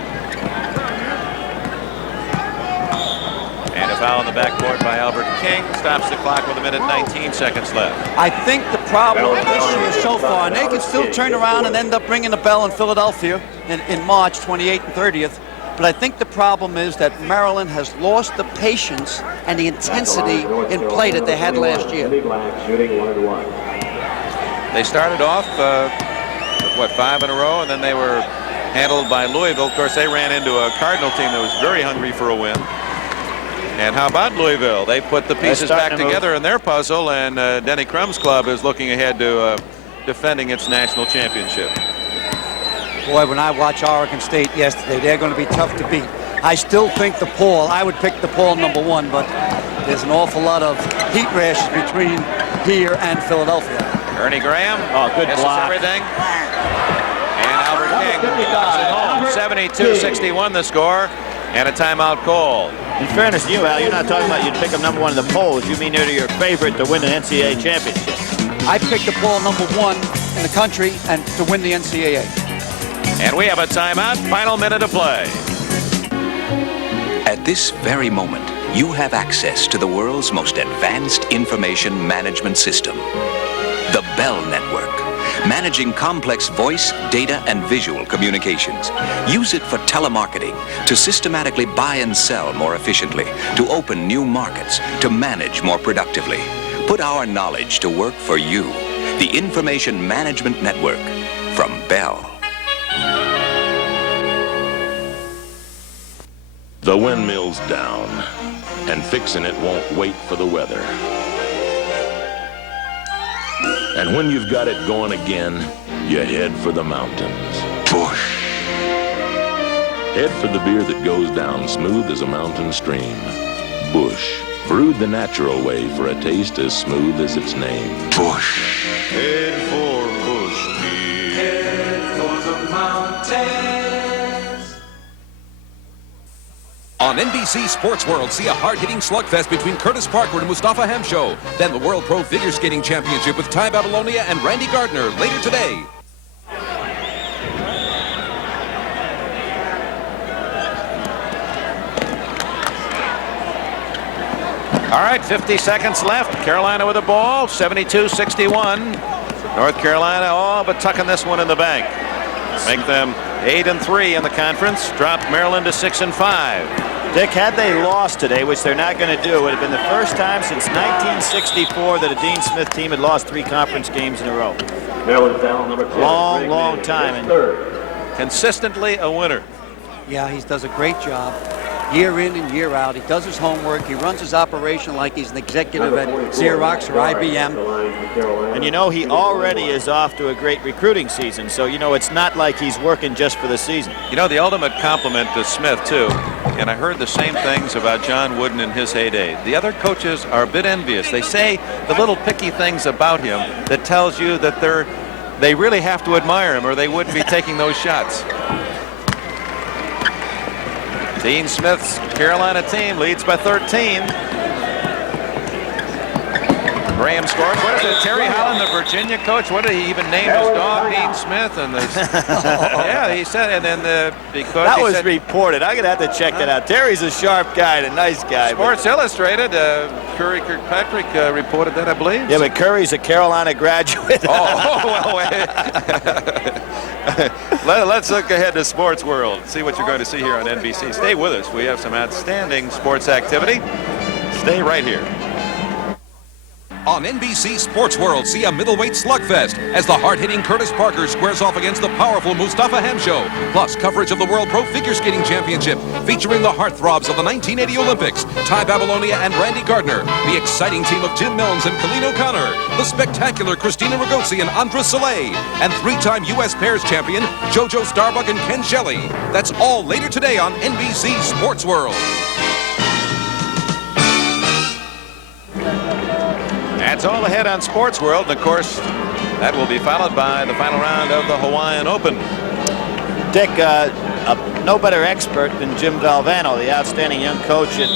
And a foul in the backcourt by Albert King stops the clock with 1:19 left. I think the problem this year so far, and they can still turn around and end up ringing the bell in Philadelphia in March 28th and 30th, but I think the problem is that Maryland has lost the patience and the intensity in play that they had last year. They started off with, what, 5 in a row, and then they were handled by Louisville. Of course, they ran into a Cardinal team that was very hungry for a win. And how about Louisville? They put the pieces back together in their puzzle, and Denny Crum's club is looking ahead to defending its national championship. Boy, when I watched Oregon State yesterday, they're going to be tough to beat. I still think DePaul, I would pick DePaul #1, but there's an awful lot of heat rashes between here and Philadelphia. Ernie Graham. Oh, good block. Everything. And Albert King knocks it home. 72-61 the score, and a timeout call. In fairness to you, Al, you're not talking about you'd pick them #1 in the polls. You mean they're your favorite to win the NCAA championship. I picked DePaul #1 in the country and to win the NCAA. And we have a timeout. Final minute of play. At this very moment, you have access to the world's most advanced information management system, the Bell Network. Managing complex voice, data, and visual communications. Use it for telemarketing, to systematically buy and sell more efficiently, to open new markets, to manage more productively. Put our knowledge to work for you. The Information Management Network from Bell. The windmill's down, and fixing it won't wait for the weather. And when you've got it going again, you head for the mountains. Bush. Head for the beer that goes down smooth as a mountain stream. Bush. Brewed the natural way for a taste as smooth as its name. Bush. Head for Bush beer. Head for the mountains. On NBC Sports World, see a hard-hitting slugfest between Curtis Parker and Mustafa Hamsho. Then the World Pro Figure Skating Championship with Ty Babylonia and Randy Gardner later today. All right, 50 seconds left. Carolina with the ball, 72-61. North Carolina all but tucking this one in the bank. Make them 8-3 in the conference. Drop Maryland to 6-5. Dick, had they lost today, which they're not going to do, it would have been the first time since 1964 that a Dean Smith team had lost 3 conference games in a row. Maryland foul number 10. Long time. And consistently a winner. Yeah, he does a great job. Year in and year out. He does his homework. He runs his operation like he's an executive at Xerox or IBM. And you know, he already is off to a great recruiting season. So, you know, it's not like he's working just for the season. You know, the ultimate compliment to Smith, too, and I heard the same things about John Wooden in his heyday. The other coaches are a bit envious. They say the little picky things about him that tells you that they really have to admire him or they wouldn't be taking those shots. Dean Smith's Carolina team leads by 13. Graham scores. What is it? Terry Holland, the Virginia coach. What did he even name his dog? Dean Smith. And yeah, he said. And then because that was reported. I'm gonna have to check that out. Terry's a sharp guy and a nice guy. Sports Illustrated. Curry Kirkpatrick reported that, I believe. Yeah, but Curry's a Carolina graduate. Well, wait. Let's look ahead to Sports World. See what you're going to see here on NBC. Stay with us. We have some outstanding sports activity. Stay right here. On NBC Sports World, see a middleweight slugfest as the hard-hitting Curtis Parker squares off against the powerful Mustafa Hamsho. Plus, coverage of the World Pro Figure Skating Championship featuring the heartthrobs of the 1980 Olympics, Ty Babylonia and Randy Gardner, the exciting team of Jim Milnes and Colleen O'Connor, the spectacular Christina Ragozzi and Andres Soleil, and three-time U.S. pairs champion JoJo Starbuck and Ken Shelley. That's all later today on NBC Sports World. That's all ahead on Sports World, and of course, that will be followed by the final round of the Hawaiian Open. Dick, no better expert than Jim Valvano, the outstanding young coach at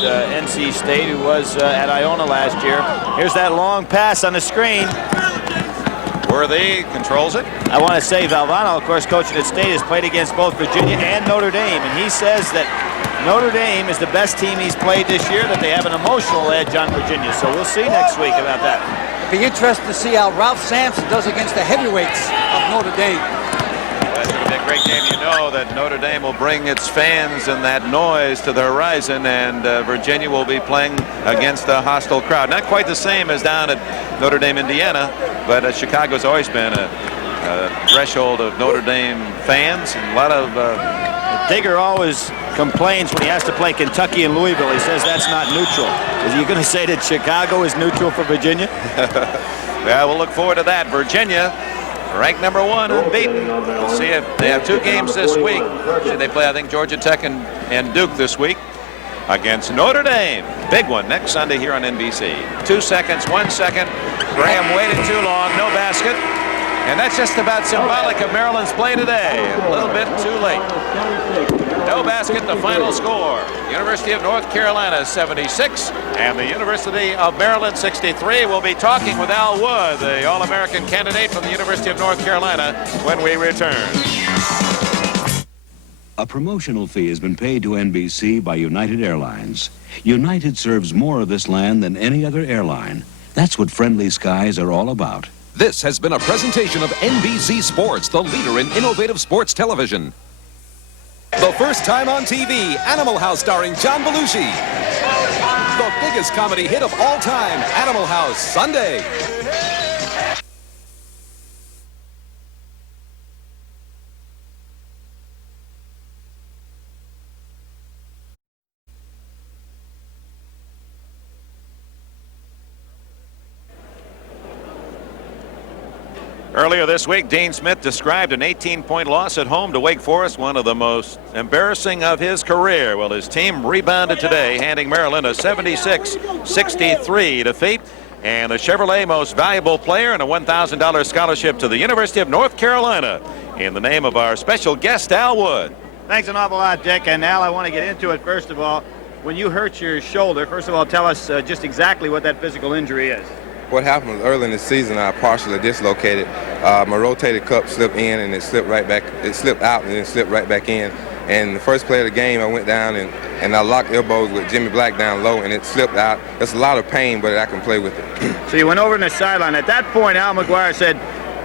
NC State who was at Iona last year. Here's that long pass on the screen. Worthy controls it. I want to say Valvano, of course, coaching at State, has played against both Virginia and Notre Dame, and he says that Notre Dame is the best team he's played this year, that they have an emotional edge on Virginia. So we'll see next week about that. It'll be interesting to see how Ralph Sampson does against the heavyweights of Notre Dame. Well, it's going to be a great game. You know that Notre Dame will bring its fans and that noise to the horizon, and Virginia will be playing against a hostile crowd. Not quite the same as down at Notre Dame, Indiana, but Chicago's always been a threshold of Notre Dame fans, and a lot of Digger always complains when he has to play Kentucky and Louisville. He says that's not neutral. Is you going to say that Chicago is neutral for Virginia? Well, we'll look forward to that. Virginia, ranked #1, unbeaten. We'll see if they have 2 games this week. They play, I think, Georgia Tech and Duke this week against Notre Dame. Big one next Sunday here on NBC. 2 seconds, 1 second. Graham waited too long, no basket. And that's just about symbolic of Maryland's play today. A little bit too late. No basket, the final score. University of North Carolina 76 and the University of Maryland 63. We'll be talking with Al Wood, the All-American candidate from the University of North Carolina, when we return. A promotional fee has been paid to NBC by United Airlines. United serves more of this land than any other airline. That's what friendly skies are all about. This has been a presentation of NBC Sports, the leader in innovative sports television. The first time on TV, Animal House starring John Belushi. The biggest comedy hit of all time, Animal House, Sunday. Earlier this week, Dean Smith described an 18-point loss at home to Wake Forest, one of the most embarrassing of his career. Well, his team rebounded today, handing Maryland a 76-63 defeat, and the Chevrolet Most Valuable Player and a $1,000 scholarship to the University of North Carolina. In the name of our special guest, Al Wood. Thanks an awful lot, Dick. And Al, I want to get into it. First of all, when you hurt your shoulder, first of all, tell us just exactly what that physical injury is. What happened was early in the season, I partially dislocated. My rotator cuff slipped in and it slipped right back. It slipped out and then slipped right back in. And the first play of the game, I went down and I locked elbows with Jimmy Black down low, and it slipped out. It's a lot of pain, but I can play with it. So you went over in the sideline. At that point, Al McGuire said,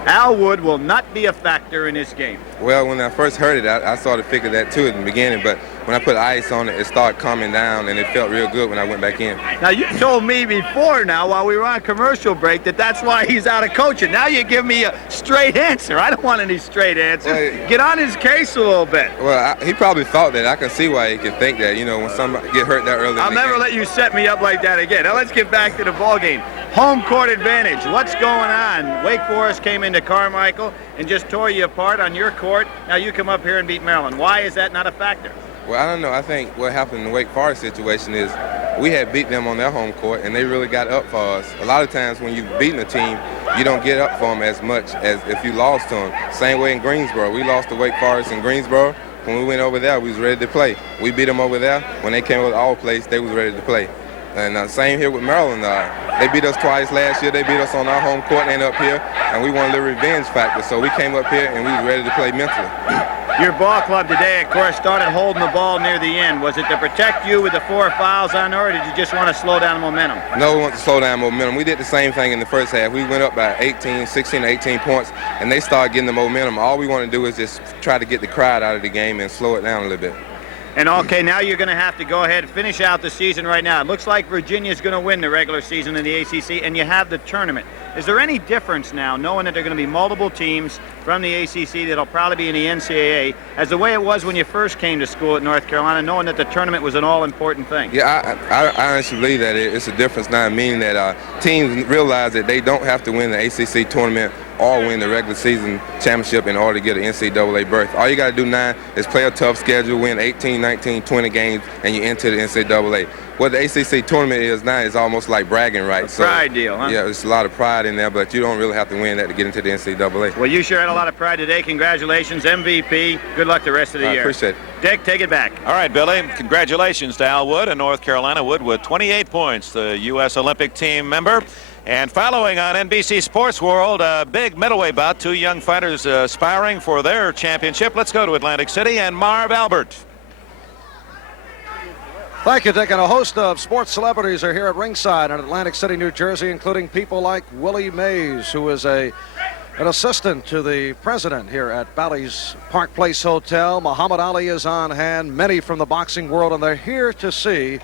Al Wood will not be a factor in this game. Well, when I first heard it, I sort of figured that too in the beginning, but when I put ice on it, it started calming down, and it felt real good when I went back in. Now, you told me before now, while we were on commercial break, that's why he's out of coaching. Now you give me a straight answer. I don't want any straight answers. Get on his case a little bit. Well, he probably thought that. I can see why he could think that, you know, when somebody get hurt that early. I'll never let you set me up like that again. Now let's get back to the ball game. Home court advantage. What's going on? Wake Forest came into Carmichael and just tore you apart on your court. Now you come up here and beat Maryland. Why is that not a factor? Well, I don't know. I think what happened in the Wake Forest situation is we had beat them on their home court, and they really got up for us. A lot of times when you've beaten a team, you don't get up for them as much as if you lost to them. Same way in Greensboro. We lost to Wake Forest in Greensboro. When we went over there, we was ready to play. We beat them over there. When they came with our place, they was ready to play. And same here with Maryland. They beat us twice last year. They beat us on our home court and up here, and we wanted the revenge factor. So we came up here and we were ready to play mentally. Your ball club today, of course, started holding the ball near the end. Was it to protect you with the 4 fouls on there, or did you just want to slow down the momentum? No, we want to slow down momentum. We did the same thing in the first half. We went up by 16 to 18 points, and they started getting the momentum. All we want to do is just try to get the crowd out of the game and slow it down a little bit. And okay, now you're going to have to go ahead and finish out the season right now. It looks like Virginia's going to win the regular season in the ACC, and you have the tournament. Is there any difference now, knowing that there are going to be multiple teams from the ACC that'll probably be in the NCAA, as the way it was when you first came to school at North Carolina, knowing that the tournament was an all-important thing? Yeah, I honestly believe that it's a difference now, meaning that teams realize that they don't have to win the ACC tournament or win the regular season championship in order to get an NCAA berth. All you got to do now is play a tough schedule, win 18, 19, 20 games, and you enter the NCAA. What the ACC tournament is now is almost like bragging rights. A pride deal, huh? Yeah, there's a lot of pride in there, but you don't really have to win that to get into the NCAA. Well, you sure had a lot of pride today. Congratulations, MVP. Good luck the rest of the year. I appreciate it. Dick, take it back. All right, Billy. Congratulations to Al Wood in North Carolina. Wood with 28 points, the U.S. Olympic team member. And following on NBC Sports World, a big middleweight bout, 2 young fighters aspiring for their championship. Let's go to Atlantic City and Marv Albert. Thank you, Dick. And a host of sports celebrities are here at ringside in Atlantic City, New Jersey, including people like Willie Mays, who is an assistant to the president here at Bally's Park Place Hotel. Muhammad Ali is on hand, many from the boxing world, and they're here to see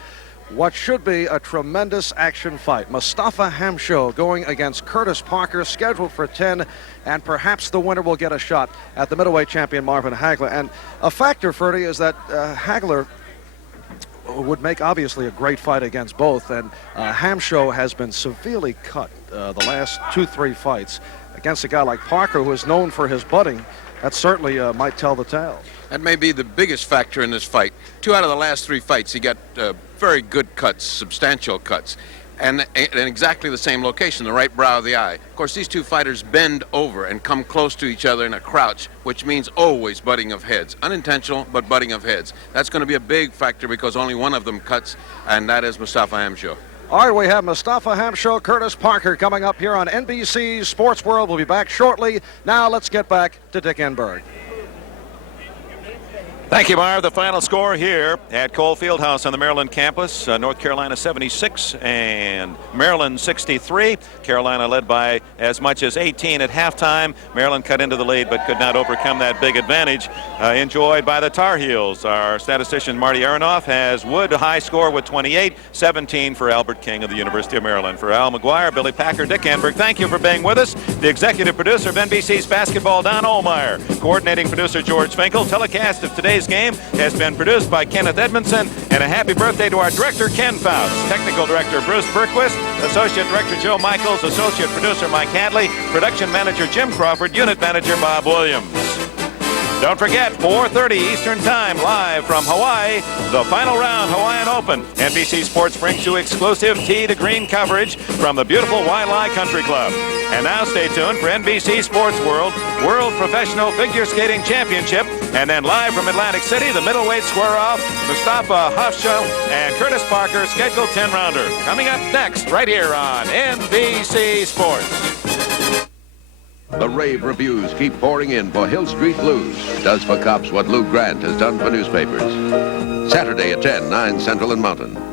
what should be a tremendous action fight. Mustafa Hamsho going against Curtis Parker, scheduled for 10, and perhaps the winner will get a shot at the middleweight champion Marvin Hagler. And a factor, Ferdy, is that Hagler would make obviously a great fight against both, and Hamsho has been severely cut the last 2-3 fights against a guy like Parker, who is known for his butting. That certainly might tell the tale. That may be the biggest factor in this fight. 2 out of the last 3 fights, he got very good cuts, substantial cuts, and in exactly the same location, the right brow of the eye. Of course, these 2 fighters bend over and come close to each other in a crouch, which means always butting of heads. Unintentional, but butting of heads. That's going to be a big factor because only one of them cuts, and that is Mustafa Hamsho. All right, we have Mustafa Hamsho, Curtis Parker coming up here on NBC Sports World. We'll be back shortly. Now let's get back to Dick Enberg. Thank you, Marv. The final score here at Cole Fieldhouse on the Maryland campus, North Carolina 76 and Maryland 63. Carolina led by as much as 18 at halftime. Maryland cut into the lead but could not overcome that big advantage enjoyed by the Tar Heels. Our statistician Marty Aronoff has Wood high score with 28, 17 for Albert King of the University of Maryland. For Al McGuire, Billy Packer, Dick Enberg, thank you for being with us. The executive producer of NBC's basketball, Don Ohlmeyer. Coordinating producer, George Finkel. Telecast of today's game has been produced by Kenneth Edmondson, and a happy birthday to our director, Ken Faust. Technical director, Bruce Berquist. Associate director, Joe Michaels. Associate producer, Mike Hadley. Production manager, Jim Crawford. Unit manager, Bob Williams. Don't forget, 4:30 Eastern Time, live from Hawaii, the final round Hawaiian Open. NBC Sports brings you exclusive tee to green coverage from the beautiful Wailea Country Club. And now stay tuned for NBC Sports World Professional Figure Skating Championship. And then live from Atlantic City, the middleweight square-off, Mustafa Hamsho and Curtis Parker, scheduled 10-rounder. Coming up next, right here on NBC Sports. The rave reviews keep pouring in for Hill Street Blues. Does for cops what Lou Grant has done for newspapers. Saturday at 10, 9 Central and Mountain.